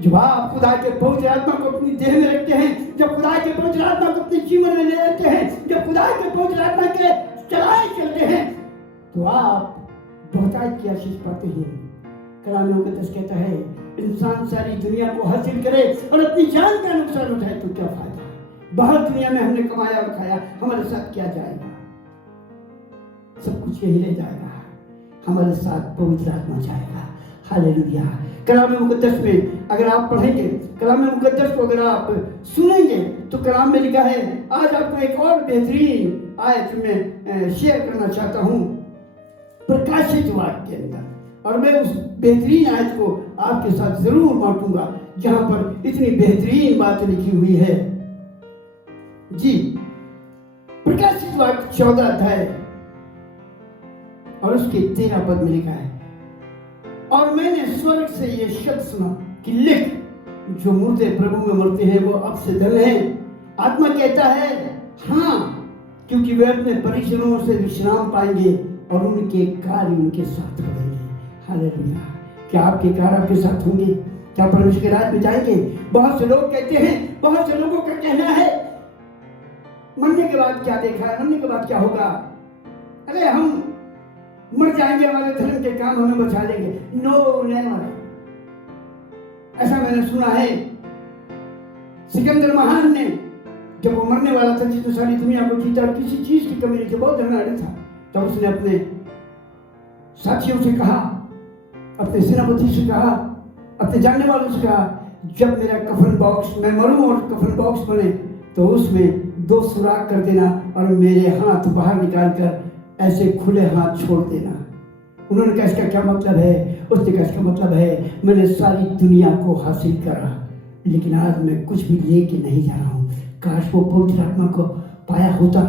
जब आप खुदा के पवित्र आत्मा को अपनी देह में रखते हैं, जब खुदा के पवित्र आत्मा को अपने जीवन में ले लेते हैं, जब खुदा के पवित्र आत्मा के चलाए चलते हैं, तो आप बहुतायत की आशीष पाते हैं। कलाम में मुकद्दस कहता है, इंसान सारी दुनिया को हासिल करे और अपनी जान का नुकसान उठाए तो क्या फायदा? बहुत दुनिया में हमने कमाया और खाया, हमारे साथ क्या जाएगा? सब कुछ यही रह जाएगा, हमारे साथ पवित्र आत्मा जाएगा। हालेलुया। कलाम मुकद्दस में अगर आप पढ़ेंगे, कलाम मुकद्दस को अगर आप सुनेंगे तो कलाम में लिखा है, आज आपको एक और बेहतरीन आयत में शेयर करना चाहता हूँ प्रकाशित वाक्य के अंदर, और मैं उस बेहतरीन आयत को आपके साथ जरूर बांटूंगा जहां पर इतनी बेहतरीन बातें लिखी हुई है। जी, प्रकाशित वाक्य 14 अध्याय और उसके 13 पद में लिखा है, और मैंने स्वर्ग से ये शब्द सुना कि लिख, जो मुर्दे प्रभु में मरते हैं वो अब से धन्य हैं। आत्मा कहता है हाँ, क्योंकि वे अपने परिश्रमों से विश्राम पाएंगे और उनके कार्य उनके साथ बढ़ेंगे। हालेलुया। क्या आपके कार्य आपके साथ होंगे? क्या परमेश्वर के राज्य में जाएंगे? बहुत से लोग कहते हैं, बहुत से लोगों का कहना है मरने के बाद क्या देखा है, मरने के बाद क्या होगा, अरे हम मर जाएंगे, हमारे धर्म के काम हमें बचा लेंगे। नो नेवर, ऐसा मैंने सुना है। सिकंदर महान ने जब वो मरने वाला था, जिसने सारी दुनिया को जीता और किसी चीज की कमी नहीं थी, बहुत धनाढ़ था, तब उसने अपने साथियों से कहा, अपने सेनापति से कहा, अपने जानने वालों से कहा, जब मेरा कफन बॉक्स, मैं मरूं और कफन बॉक्स बने तो उसमें 2 सुराख कर देना और मेरे हाथ बाहर निकाल कर ऐसे खुले हाथ छोड़ देना। उन्होंने कहा इसका क्या मतलब है? उसने कहा इसका मतलब है मैंने सारी दुनिया को हासिल करा, लेकिन आज मैं कुछ भी लेके नहीं जा रहा हूँ। काश वो पवित्र आत्मा को पाया होता,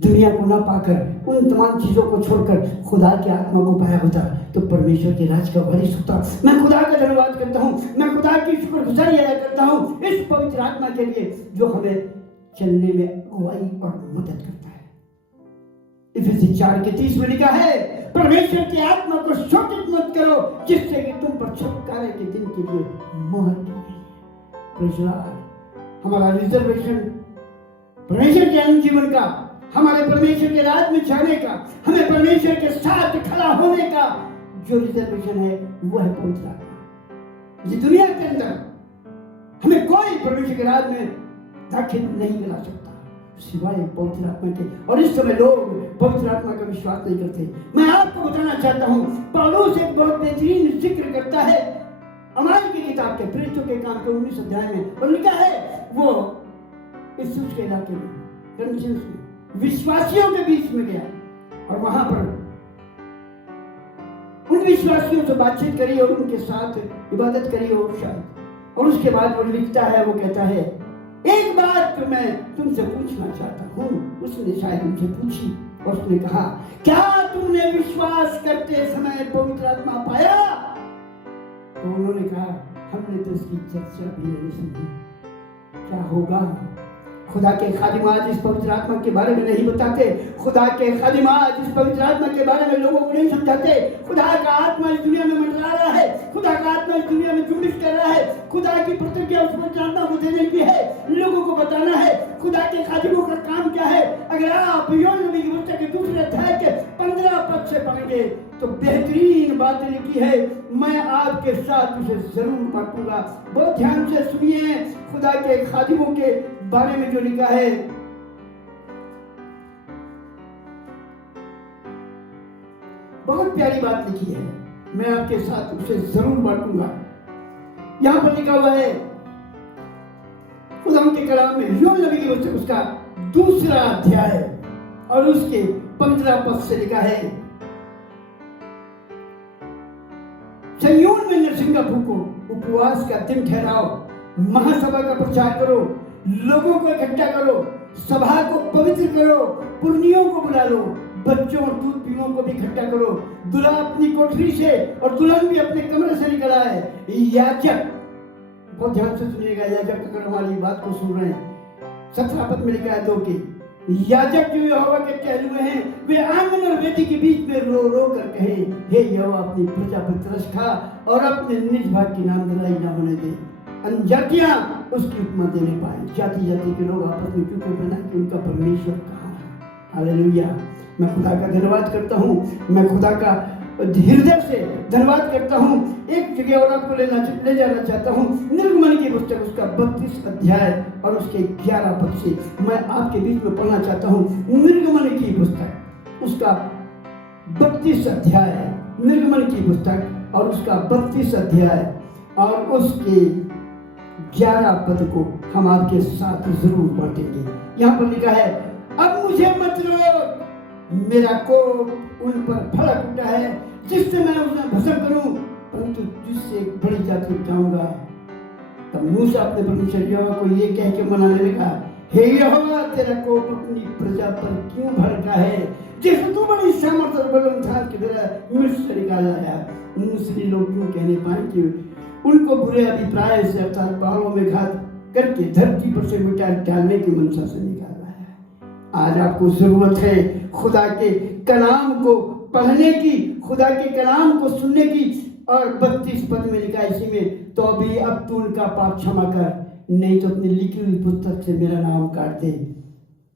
दुनिया को ना पाकर उन तमाम चीजों को छोड़कर खुदा की आत्मा को पाया होता तो परमेश्वर के राज का वारिस होता। मैं खुदा का धन्यवाद करता हूँ, मैं खुदा की शुक्रगुजारी अदा करता हूँ इस पवित्र आत्मा के लिए जो हमें चलने में अगुवाई और मदद करता है। इफिसी 4:30 में लिखा है, परमेश्वर की आत्मा को शोकित मत करो, जिससे कि तुम पर छुटकारे के दिन के लिए मोहर की गई है। हमारा रिजर्वेशन परमेश्वर के अन्य जीवन का, हमारे परमेश्वर के राज में जाने का, हमें परमेश्वर के साथ खड़ा होने का जो रिजर्वेशन है वो है पवित्र आत्मा। ये दुनिया के अंदर हमें कोई परमेश्वर के राज में दाखिल नहीं करा सकता सिवाय पवित्र आत्मा के। और इस समय लोग पवित्र आत्मा का विश्वास नहीं करते। मैं आपको बताना चाहता हूँ, पौलुस एक बहुत बेहतरीन जिक्र करता है अमाल की किताब के प्रेरितों के काम के 19 अध्याय में, और लिखा है वो इफिसुस के इलाके में, कॉरिन्थियंस में विश्वासियों के बीच में गया और वहां पर उन विश्वासियों से बातचीत करी और उनके साथ इबादत करी और शायद, और उसके बाद वो लिखता है, वो कहता है एक बात तो मैं तुमसे पूछना चाहता हूँ। उसने शायद उनसे पूछी और उसने कहा, क्या तुमने विश्वास करते समय पवित्र आत्मा पाया? तो उन्होंने कहा, हमने तो इसकी चर्चा भी नहीं सुनी। क्या होगा? खुदा के खादिम आज इस पवित्र आत्मा के बारे में नहीं बताते, खुदा के खादिम आज इस पवित्र आत्मा के बारे में लोगों को नहीं समझाते। खुदा का आत्मा इस दुनिया में मंडरा रहा है, खुदा का आत्मा इस दुनिया में जुम्बिश कर रहा है। खुदा की प्रतिज्ञा उस पवित्र आत्मा को देने की है, लोगों को बताना है खुदा के खादिमों का काम क्या है। अगर आप योएल नबी की पुस्तक के 2 अध्याय के 15 पद से पढ़ेंगे तो बेहतरीन बातें लिखी है, मैं आपके साथ उसे जरूर बांटूंगा। बहुत ध्यान से सुनिए खुदा के खादिमों के बारे में जो लिखा है। बहुत प्यारी बात लिखी है, मैं आपके साथ उसे जरूर बांटूंगा। यहां पर लिखा हुआ है खुदा के कलाम में, योएल नबी की पुस्तक उसका 2 अध्याय और उसके 15 पद से लिखा है, संयोन में नरसिंगा फूको, उपवास का दिन ठहराओ, महासभा का प्रचार करो, लोगों को इकट्ठा करो, सभा को पवित्र करो, पुरनियों को बुला लो, बच्चों और दूध पीनों को भी इकट्ठा करो। दूल्हा अपनी कोठरी से और दुल्हन भी अपने कमरे से निकल आए। याजक, बहुत ध्यान से सुनिएगा, याजक अगर हमारी बात को सुन रहे हैं, 17 पद में लिखा है 2 की, याजक जो यहोवा के कहलुए हैं वे आंगन और वेदी के बीच में रो रो कर कहे, हे यहोवा अपनी प्रजा पर तरस खा और अपने निज भाग की नाम धराई न होने दे। अनजातियां उसकी उपमा देने पाए, जाति जाति के लोग आपस में क्यों बना कि उनका परमेश्वर कहाँ है। हालेलुया। मैं खुदा का धन्यवाद करता हूँ, मैं खुदा का हृदय से धन्यवाद करता हूँ। एक जगह और आपको ले जाना चाहता हूँ, निर्गमन की पुस्तक उसका 32 अध्याय और उसके 11 पद से मैं आपके बीच में पढ़ना चाहता हूँ। निर्गमन की पुस्तक उसका 32 अध्याय, निर्गमन की पुस्तक और उसका 32 अध्याय और उसके 11 पद को हम आपके साथ जरूर बांटेंगे। यहाँ पर लिखा है, अब मुझे मत रोक, मेरा कोप उन पर भड़क उठा है, जिससे मैं उन्हें भस्म करूं, परंतु जिससे एक बड़ी जाति उठाऊंगा। तब मूसा अपने परमेश्वर यहोवा को ये कह के मनाने लगा, हे यहोवा, तेरा कोप अपनी प्रजा पर क्यों भड़का है, जैसे तू बड़ी सामर्थ और बलवंत की तरह मिस्र से निकाल लाया। मूसरी लोग क्यों कहने पाए कि उनको बुरे अभिप्राय से अर्थात पहाड़ों में घात करके धरती पर से मिटा डालने की मंशा से निकाला है। आज आपको जरूरत है खुदा के कलाम को पढ़ने की, खुदा के कलाम को सुनने की। और 32 पद में लिखा इसी में, तो अभी अब तू उनका पाप क्षमा कर, नहीं तो अपनी लिखी हुई पुस्तक से मेरा नाम काट दे।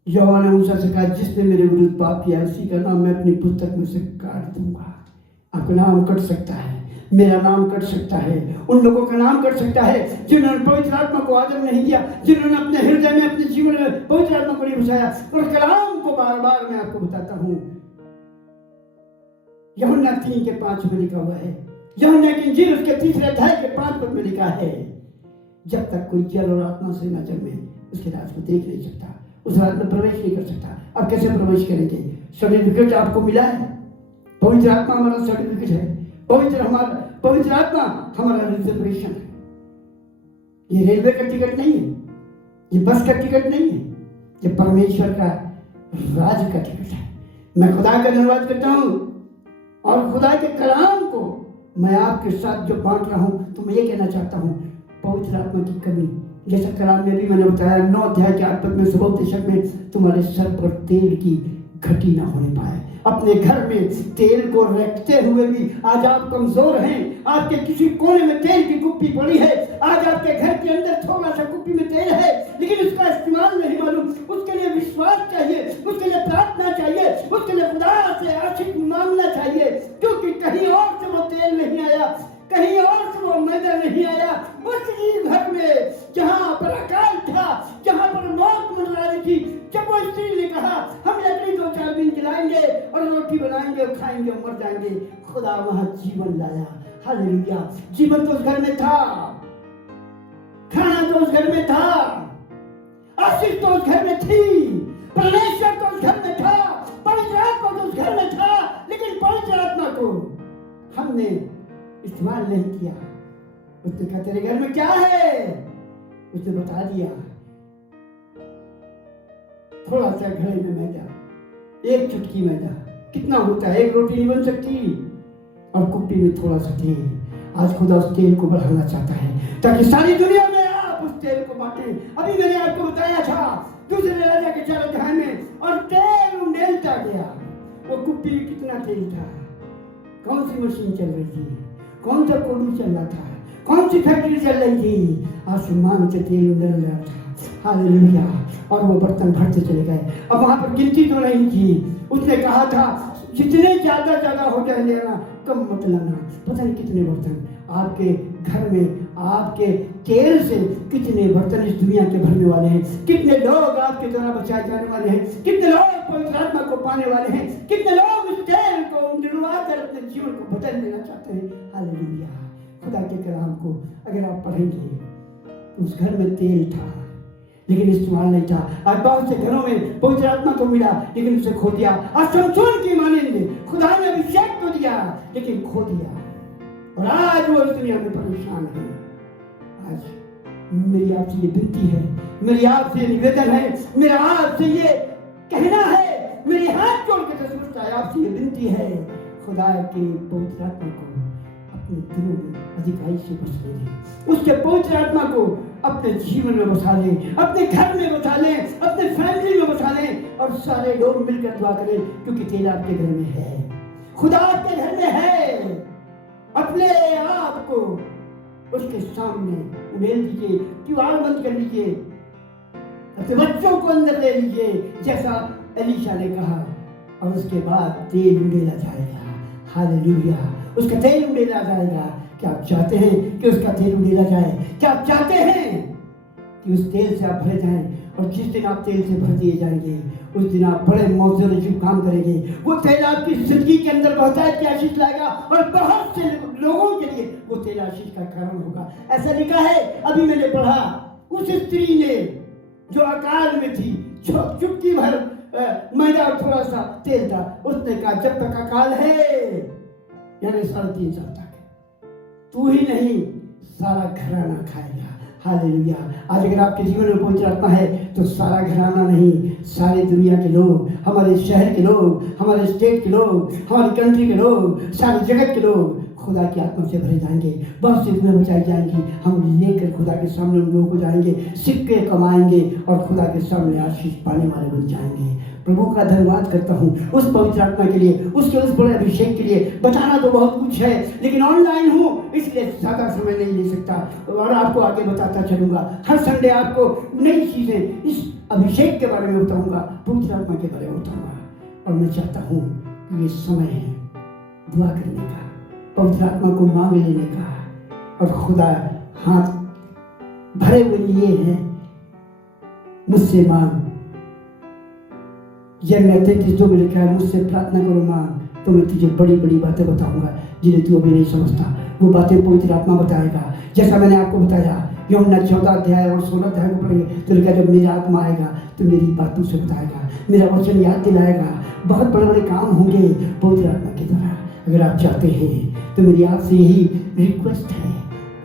यहोवा ने मूसा से कहा, जिसने मेरे विरुद्ध पाप किया उसी का नाम मैं अपनी पुस्तक में से काट दूंगा। आपका नाम कट सकता है, मेरा नाम कट सकता है, उन लोगों का नाम कट सकता है जिन्होंने पवित्र आत्मा को आदर नहीं किया, जिन्होंने अपने हृदय में अपने जीवन में पवित्र आत्मा को नहीं बसाया। और कलाम को बार बार मैं आपको बताता हूँ, यूहन्ना 3:5 में लिखा हुआ है, यूहन्ना की इंजील उसके 3 अध्याय के 5 पद में लिखा है, जब तक कोई जल और आत्मा से न जन्मे उसके राज को देख नहीं सकता, उस राज में प्रवेश नहीं कर सकता। अब कैसे प्रवेश करेंगे? सर्टिफिकेट आपको मिला है, पवित्र आत्मा हमारा सर्टिफिकेट है, पवित्र आत्मा हमारा रिजर्वेशन है। ये रेलवे का टिकट नहीं है, ये बस का टिकट नहीं है, ये परमेश्वर का राज का टिकट है। मैं खुदा का धन्यवाद करता हूँ और खुदा के कलाम को मैं आपके साथ जो बांट रहा हूँ, तो मैं ये कहना चाहता हूँ, पवित्र आत्मा की कमी, जैसा कलाम में भी मैंने बताया 9 अध्याय के 8 पद में, सुबह दशक में तुम्हारे सर पर तेल की घटी ना होने पाए। अपने घर में तेल को रखते हुए भी आज आप कमजोर हैं, आपके किसी कोने में तेल की कुप्पी पड़ी है, आज आपके घर के अंदर थोड़ा सा कुप्पी में तेल है, लेकिन उसका इस्तेमाल नहीं मालूम। उसके लिए विश्वास चाहिए, उसके लिए प्रार्थना चाहिए, उसके लिए खुदा से आशीष मांगना चाहिए, क्योंकि कहीं और से वो तेल नहीं आया, कहीं और से वो मैदा नहीं आया। उसी घर में जहाँ पर अकाल था, जहाँ पर मौत मंडरा रही थी, जब वो स्त्री ने कहा हम लकड़ी 2-4 दिन जलाएंगे और रोटी बनाएंगे और खाएंगे और मर जाएंगे, खुदा वहां जीवन लाया। हालेलुया! जीवन तो उस घर में था, खाना तो उस घर में था, आशीष तो उस घर में थी, परमेश्वर तो उस घर में था, पवित्र आत्मा तो उस घर में था, लेकिन पवित्र आत्मा को हमने इस्तेमाल नहीं किया। उसने कहा तेरे घर में क्या है? उसने बता दिया, थोड़ा सा घड़े में मैदा, 1 चुटकी मैदा, कितना होता है? 1 रोटी नहीं बन सकती, और कुप्पी में थोड़ा सा तेल। आज खुदा उस तेल को बढ़ाना चाहता है ताकि सारी दुनिया में आप उस तेल को बांटे। अभी मैंने आपको बताया था दूसरे राजा के 4 अध्याय में, और तेल उंडेलता गया। वो कुप्पी में कितना तेल था? कौन सी मशीन चल रही थी? कौन सा कोडू चल रहा था? कौन सी फैक्ट्री चल रही थी? आसमान से तेल उंडेल रहा था। हालेलुया! और वो बर्तन भरते चले गए। अब वहां पर गिनती तो नहीं थी। उसने कहा था जितने ज्यादा हो जाए लेना, कम मत लाना। पता नहीं कितने बर्तन आपके घर में, आपके तेल से कितने बर्तन इस दुनिया के भरने वाले हैं, कितने लोग आपके द्वारा बचाए जाने वाले हैं, कितने लोग पवित्र आत्मा को पाने वाले हैं, कितने लोग इस तेल को उंडलवा कर अपने जीवन को बदल देना चाहते हैं। हालेलुया! खुदा के कलाम को अगर आप पढ़ेंगे तो उस घर में तेल था, लेकिन इस्तेमाल नहीं था। आज बहुत से घरों में पवित्र आत्मा को मिला, लेकिन उसे खो दिया। आज समसून की मानेंगे, खुदा ने अभिषेक को दिया, लेकिन खो दिया, और आज वो इस दुनिया में परेशान है। आज मेरी आपसे ये विनती है, मेरी आपसे निवेदन है, मेरा आपसे ये कहना है, मेरी हाथ जोड़ के दसवता है, आपसे ये विनती है, खुदा के पवित्र आत्मा को अपने दिलों में अधिकारी से बसने दें। उसके पवित्र आत्मा को अपने जीवन में बसा लें, अपने घर में बसा लें, अपने फैमिली में बसा लें, और सारे लोग मिलकर दुआ करें, क्योंकि तेल आपके घर में है, खुदा आपके घर में है। अपने आप को उसके सामने उड़ेल दीजिए, किवाड़ बंद कर लीजिए, अपने बच्चों को अंदर ले लीजिए, जैसा एलीशा ने कहा, और उसके बाद तेल उड़ेला जाएगा। हालेलुया! उसका तेल उड़ेला जाएगा। क्या आप चाहते हैं कि उसका तेल उड़ेला जाए? क्या आप चाहते हैं कि उस तेल से आप भरे जाएं और जिस दिन आप तेल से भर दिए जाएंगे उस दिन आप बड़े मौजे और शुभ काम करेंगे। वो तेल आपकी जिंदगी के अंदर बहुतायत की आशीष लाएगा और बहुत से लोगों के लिए वो तेल आशीष का कारण होगा। ऐसा लिखा है, अभी मैंने पढ़ा, उस स्त्री ने जो अकाल में थी, चुटकी भर मैदा और थोड़ा सा तेल था, उसने कहा जब तक अकाल है, यानी 3.5 साल तक, तू ही नहीं सारा घराना खाएगा। हालेलुया। आज अगर आपके जीवन में पवित्र आत्मा है तो सारा घराना नहीं, सारी दुनिया के लोग, हमारे शहर के लोग, हमारे स्टेट के लोग, हमारी कंट्री के लोग, सारे जगत के लोग खुदा की आत्मा से भरे जाएंगे। बहुत सी दुनिया बचाई जाएंगी। हम लेकर खुदा के सामने उन लोगों को जाएंगे, सिक्के कमाएंगे और खुदा के सामने आशीष पाने वाले बन जाएंगे। प्रभु का धन्यवाद करता हूँ उस पवित्र आत्मा के लिए, उसके उस बड़े अभिषेक के लिए। बताना तो बहुत कुछ है, लेकिन ऑनलाइन हूँ इसलिए ज़्यादा समय नहीं ले सकता और आपको आगे बताता चलूँगा। हर संडे आपको नई चीज़ें इस अभिषेक के बारे में बताऊँगा, पवित्र आत्मा के बारे में बताऊँगा। और मैं चाहता हूँ कि ये समय है दुआ करने का, पवित्र आत्मा को मांग लेने का। और खुदा हाथ भरे हुए लिए हैं, मुझसे मांग। यह 33 जो में लिखा है, मुझसे प्रार्थना करो मांग तो मैं तुझे बड़ी बड़ी बातें बताऊंगा जिन्हें तू अभी नहीं समझता। वो बातें पवित्र आत्मा बताएगा। जैसा मैंने आपको बताया, यूहन्ना 14 अध्याय और 16 अध्याय को पढ़ेंगे तो लिखा, जब मेरा आत्मा आएगा तो मेरी बातों से बताएगा, मेरा वचन याद दिलाएगा। बहुत बड़े बड़े काम होंगे पवित्र आत्मा के द्वारा। अगर आप चाहते हैं तो मेरी आपसे यही रिक्वेस्ट है,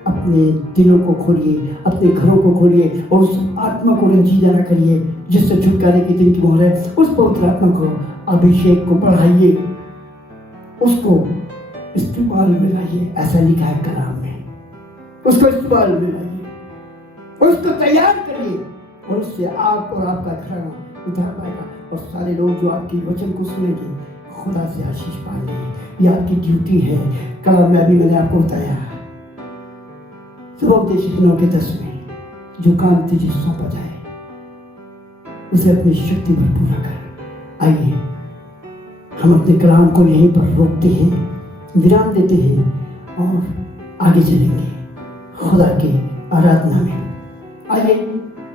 अपने दिलों को खोलिए, अपने घरों को खोलिए और उस आत्मा को रंजीदा ना करिए जिससे छुटकारे के दिन की मोहर है। उस पवित्र आत्मा को, अभिषेक को बढ़ाइए, उसको इस्तेमाल में लाइए। ऐसा लिखा है कलाम में, उसको इस्तेमाल में लाइए, उसको तैयार करिए और उससे आप और आपका घराना उधार पाएगा। और सारे लोग जो आपकी वचन को सुनेंगे खुदा से आशीष पाएंगे। ये आपकी ड्यूटी है। कलाम में अभी मैंने आपको बताया, सुबह 9:10 में जो काम तुझे सौंपा जाए उसे अपनी शक्ति पर पूरा कर। आइए हम अपने कलाम को यहीं पर रोकते हैं, विराम देते हैं और आगे चलेंगे खुदा की आराधना में। आइए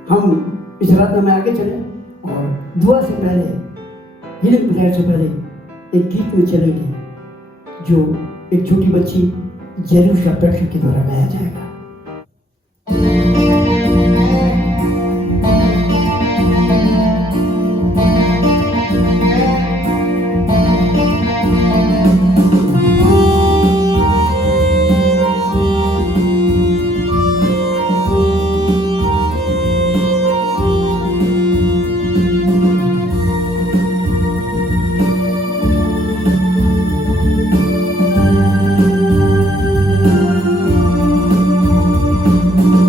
हम इस आराधना में आगे चलें और दुआ से पहले, हिलिंग प्रेयर से पहले एक गीत में चलेंगे जो एक छोटी बच्ची जेरूशा प्रेक्षक के द्वारा गाया जाएगा।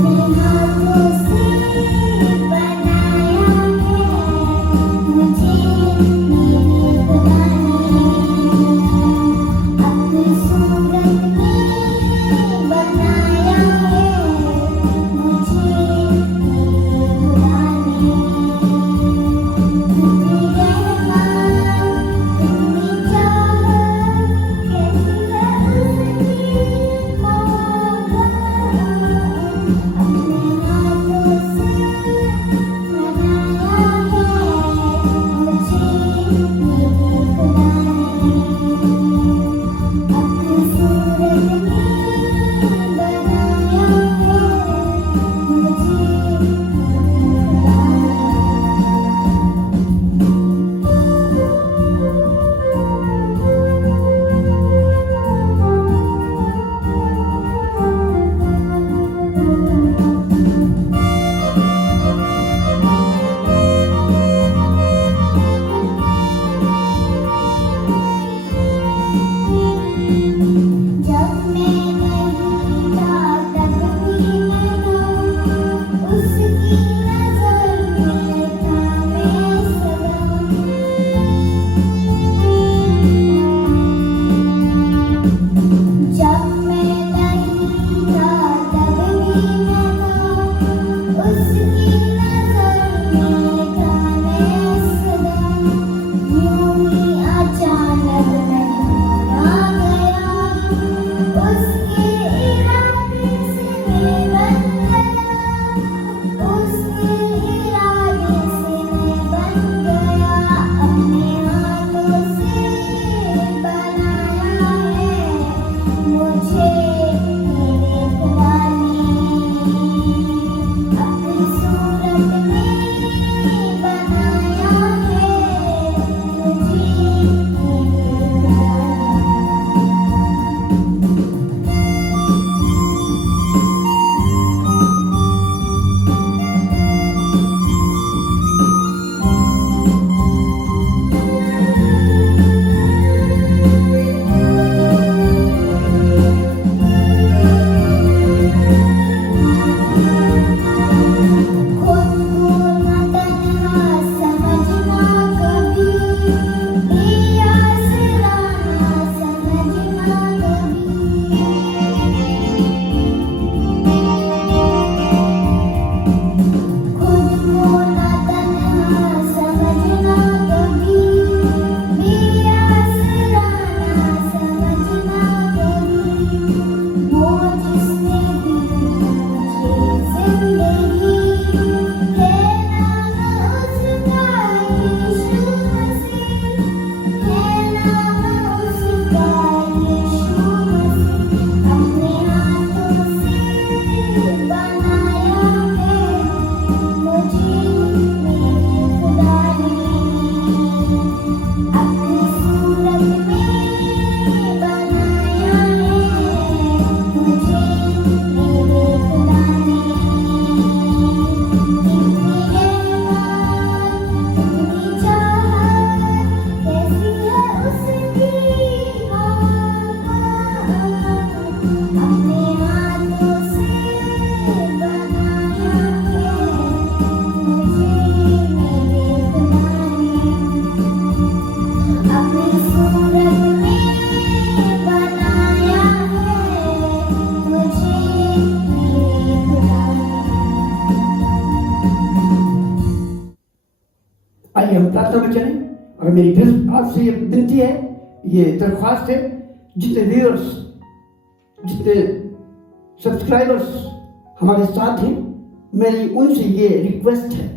Oh और मेरी फिर आपसे ये विनती है, ये दरख्वास्त है, जितने व्यूअर्स, जितने सब्सक्राइबर्स हमारे साथ हैं, मेरी उनसे ये रिक्वेस्ट है,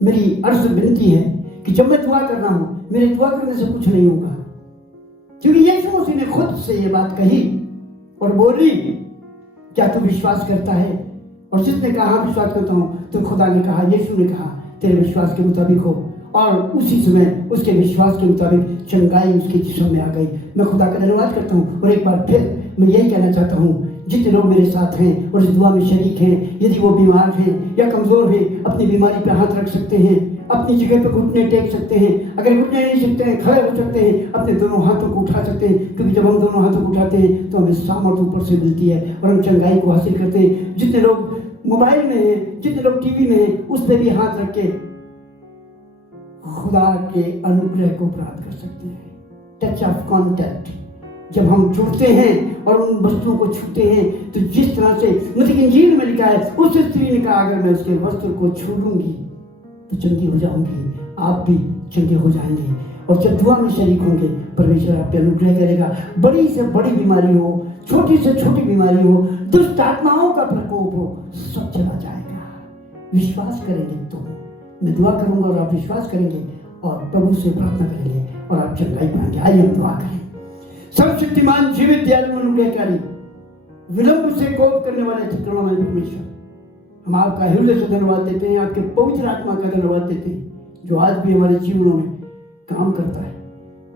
मेरी अर्ज विनती है कि जब मैं दुआ कर रहा हूं, मेरे दुआ करने से कुछ नहीं होगा, क्योंकि यीशु मसीह ने खुद से ये बात कही और बोली, क्या तू विश्वास करता है? और जिसने कहा विश्वास करता हूं, तो खुदा ने कहा, यीशु ने कहा, तेरे विश्वास के मुताबिक हो। और उसी समय उसके विश्वास के मुताबिक चंगाई उसके जिस्म में आ गई। मैं खुदा का धन्यवाद करता हूँ। और एक बार फिर मैं यही कहना चाहता हूँ, जितने लोग मेरे साथ हैं और इस दुआ में शरीक हैं, यदि वो बीमार हैं या कमज़ोर हैं, अपनी बीमारी पर हाथ रख सकते हैं, अपनी जगह पर घुटने टेक सकते हैं। अगर घुटने नहीं सकते हैं, खड़े हो सकते हैं, अपने दोनों हाथों को उठा सकते हैं, क्योंकि जब हम दोनों हाथों को उठाते हैं तो हमें सामर्थ ऊपर से मिलती है और हम चंगाई को हासिल करते हैं। जितने लोग मोबाइल में हैं, जितने लोग टीवी में हैं, उस पर भी हाथ रख के खुदा के अनुग्रह को प्राप्त कर सकते हैं। टच ऑफ कॉन्टैक्ट, जब हम जुड़ते हैं और उन वस्तुओं को छूते हैं, तो जिस तरह से मतलब इंजील में लिखा है, उस स्त्री ने कहा, अगर मैं उसके वस्त्र को छू लूंगी तो चंगी हो जाऊंगी, आप भी चंगे हो जाएंगे। और जब दुआ में शरीक होंगे, परमेश्वर आप पे अनुग्रह करेगा। बड़ी से बड़ी बीमारी हो, छोटी से छोटी बीमारी हो, दुष्ट आत्माओं का प्रकोप हो, सब चला जाएगा। विश्वास करेंगे तो मैं दुआ करूंगा और आप विश्वास करेंगे और प्रभु से प्रार्थना करेंगे और आप चंगाई पाएंगे। आइए हम दुआ करें। सर्वशक्तिमान, जीवित, दयालु, अनुग्रहकारी, विलंब से कोप करने वाले करुणामय परमेश्वर, हम आपका हृदय से धन्यवाद देते हैं, आपके पवित्र आत्मा का धन्यवाद देते हैं, जो आज भी हमारे जीवनों में काम करता है।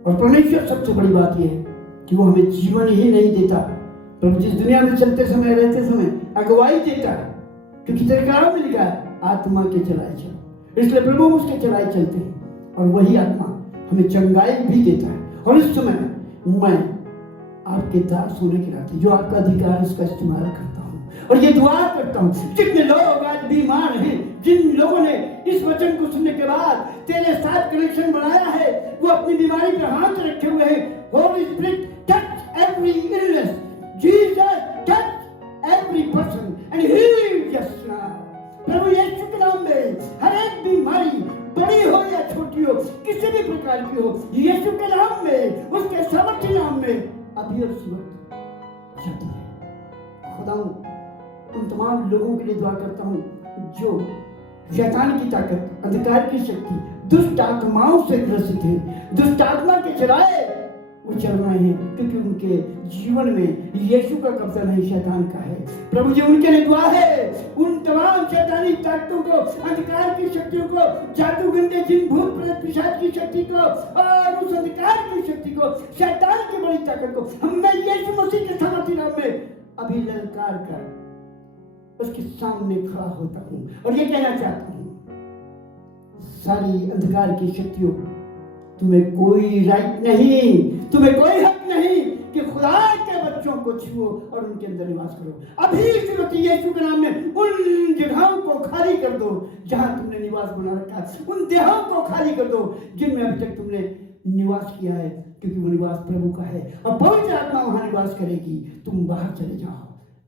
और परमेश्वर, सबसे बड़ी बात यह है कि वो हमें जीवन ही नहीं देता, प्रभु जिस दुनिया में चलते समय, रहते समय अगुवाई देता है, क्योंकि तेरे कलाम में लिखा है, आत्मा के चलाए चलो। इसलिए प्रभु उसके चलाए चलते हैं और वही आत्मा हमें चंगाई भी देता है। और इस समय मैं आपके दास होने के नाते जो आपका अधिकार है, उसका इस्तेमाल करता हूँ और ये दुआ करता हूँ, जितने लोग आज बीमार हैं, जिन लोगों ने इस वचन को सुनने के बाद तेरे साथ कनेक्शन बनाया है, वो अपनी बीमारी पर हाथ रखे हुए हैं। Holy spirit, touch every illness, Jesus touch every person and heal just now. प्रभु यीशु के नाम में हर एक बीमारी, बड़ी हो या छोटी हो, किसी भी प्रकार की हो, यीशु के नाम में, उसके सामर्थ्य नाम में अभी और इस वक्त जाती है। खुदा उन तमाम लोगों के लिए दुआ करता हूँ जो शैतान की ताकत, अंधकार की शक्ति, दुष्ट आत्माओं से ग्रसित हैं, दुष्ट आत्मा के चलाए वो चल रहे हैं, क्योंकि उनके जीवन में यीशु का कब्जा नहीं, शैतान का है। प्रभु जी, उनके लिए दुआ है, उन तमाम शैतानी ताकतों को, अंधकार की शक्तियों को, जादू, गंदे, जिन, भूत, प्रेत, पिशाच की शक्ति को और उस अंधकार की शक्ति को, शैतान की बड़ी ताकत को मैं यीशु मसीह के सामर्थ्य नाम में अभी ललकार कर उसके सामने खड़ा होता हूँ और ये कहना चाहता हूँ, सारी अंधकार की शक्तियों, तुम्हें कोई राइट नहीं, तुम्हें कोई हक नहीं कि खुदा के बच्चों को छुओ और उनके अंदर निवास करो। अभी यीशु के नाम में उन जगहों को खाली कर दो जहां तुमने निवास बना रखा है, उन देहों को खाली कर दो जिनमें अभी तक तुमने निवास किया है, क्योंकि वो निवास प्रभु का है और पवित्र आत्मा वहां निवास करेगी। तुम बाहर चले जाओ।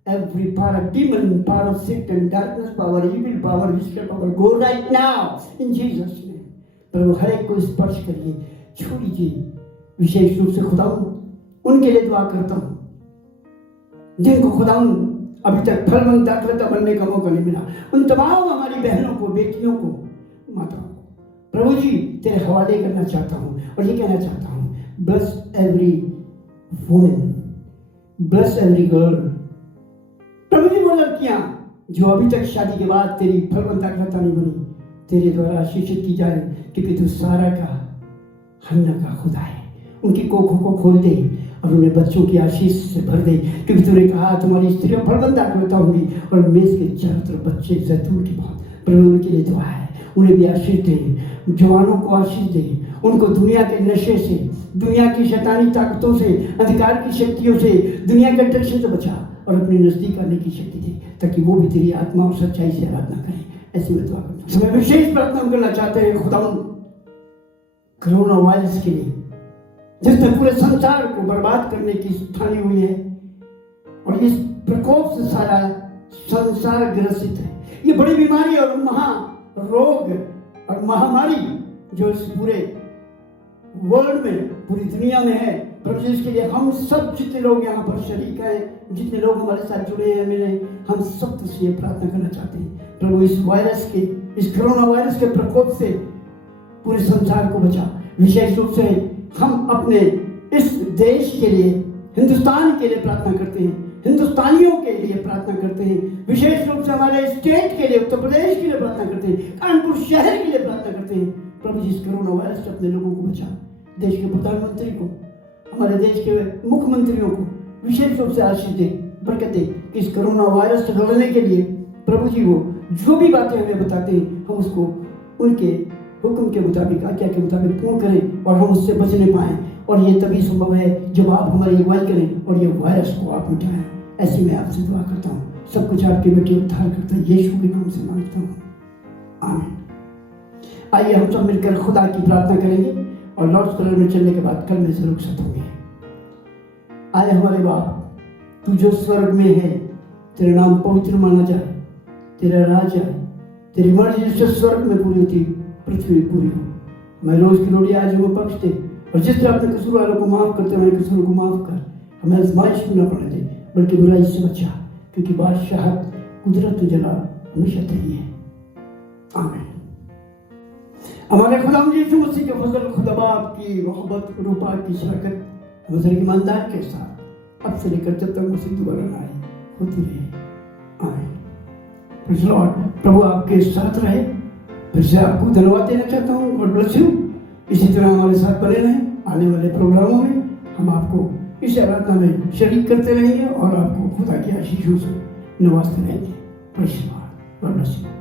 Every power of demon, power of sickness, darkness power, evil power, witchcraft power, go right now in Jesus name। प्रभु हर एक को स्पर्श करिए, छू लीजिए। विशेष रूप से खुदा उनके लिए दुआ करता हूँ जिनको खुदा अभी तक फलवंत दाखलता बनने का मौका नहीं मिला, उन तमाम हमारी बहनों को, बेटियों को, माताओं को प्रभु जी तेरे हवाले करना चाहता हूँ और ये कहना चाहता हूँ, bless every woman, bless every girl. प्रभु जी, वो लड़कियां जो अभी तक शादी के बाद तेरी फलवंत दाखलता नहीं बनी, तेरे द्वारा आशीषित की जाए, क्योंकि तू सारा का, हन्ना का खुदा है। उनकी कोखों को खोल दे और उन्हें बच्चों की आशीष से भर दे, क्योंकि तूने कहा तुम्हारी स्त्रियां फलवंत दाखलता होंगी और मेज के चारों तरफ बच्चे जैतून की बहुत। प्रभु उनके लिए दुआ है, उन्हें भी आशीष दे, जवानों को आशीष दे, उनको दुनिया के नशे से, दुनिया की शैतानी ताकतों से, अंधकार की शक्तियों से, दुनिया के अट्रैक्शन से बचा और अपने नजदीक आने की शक्ति दे, ताकि वो भी तेरी आत्मा और सच्चाई से आराधना करें। ऐसी मैं दुआ करता हूं। समय विशेष प्रार्थना करना चाहते हैं खुदा कोरोना वायरस के लिए, जिसने पूरे संसार को बर्बाद करने की ठानी हुई है और इस प्रकोप से सारा संसार ग्रसित है। ये बड़ी बीमारी और महारोग और महामारी जो इस पूरे वर्ल्ड में, पूरी दुनिया में है। प्रभु जी इसके लिए हम सब जितने लोग यहाँ पर शरीक हैं, जितने लोग हमारे साथ जुड़े हैं मिले, हम सब तुझसे प्रार्थना करना चाहते हैं प्रभु, इस वायरस के, इस कोरोना वायरस के प्रकोप से पूरे संसार को बचा। विशेष रूप से हम अपने इस देश के लिए, हिंदुस्तान के लिए प्रार्थना करते हैं, हिंदुस्तानियों के लिए प्रार्थना करते हैं। विशेष रूप से हमारे स्टेट के लिए, उत्तर प्रदेश के लिए प्रार्थना करते हैं, कानपुर शहर के लिए प्रार्थना करते हैं। प्रभु जी इस कोरोना वायरस से अपने लोगों को बचा। देश के प्रधानमंत्री को, हमारे देश के मुख्यमंत्रियों को विशेष रूप से आशीष दे, बरकत दे कि इस कोरोना वायरस से लड़ने के लिए प्रभु जी वो जो भी बातें हमें बताते हैं हम उसको उनके हुक्म के मुताबिक, आज्ञा के मुताबिक पूर्ण करें और हम उससे बचने पाएं। और ये तभी संभव है जब आप हमारी अगुवाई करें और ये वायरस को आप मिटाएं। ऐसे मैं आपसे दुआ करता हूँ। सब कुछ आपके बेटे उद्धार करता है यीशु के नाम से मांगता हूँ, आमीन। आइए हम सब मिलकर खुदा की प्रार्थना करेंगे और लॉर्ड्स प्रेयर में चलने के बाद कल में से रुखसत होंगे। आए हमारे बाप, तू जो स्वर्ग में है, तेरा नाम पवित्र माना जाए, तेरा राज आए, तेरी मर्जी जिससे स्वर्ग में पूरी होती पृथ्वी पूरी हो। मैं रोज की रोटी आज हमें बख्श दे और जिस तरह अपने कसूर वालों को माफ करते हैं कसूर को माफ कर। हमें आजमाइश में न पड़ने दे बल्कि बुराई से बचा, क्योंकि बादशाहत, कुदरत, जलाल हमेशा तेरी है, आमीन। हमारे खुदा यीशु मसीह के फजल, खुदा बाप की मोहब्बत, रूपा की शरकत हमारे ईमानदार के साथ अब से लेकर जब तक मसीह दोबारा न आए होती रहे, आमीन। Praise Lord. प्रभु आपके साथ रहे। फिर से आपको धन्यवाद देना चाहता हूँ। God bless you. इसी तरह हमारे साथ बने रहें। आने वाले प्रोग्रामों में हम आपको इस आराधना में शरीक करते रहेंगे और आपको खुदा की आशीषों से नवाजते रहेंगे। Praise Lord. God bless you.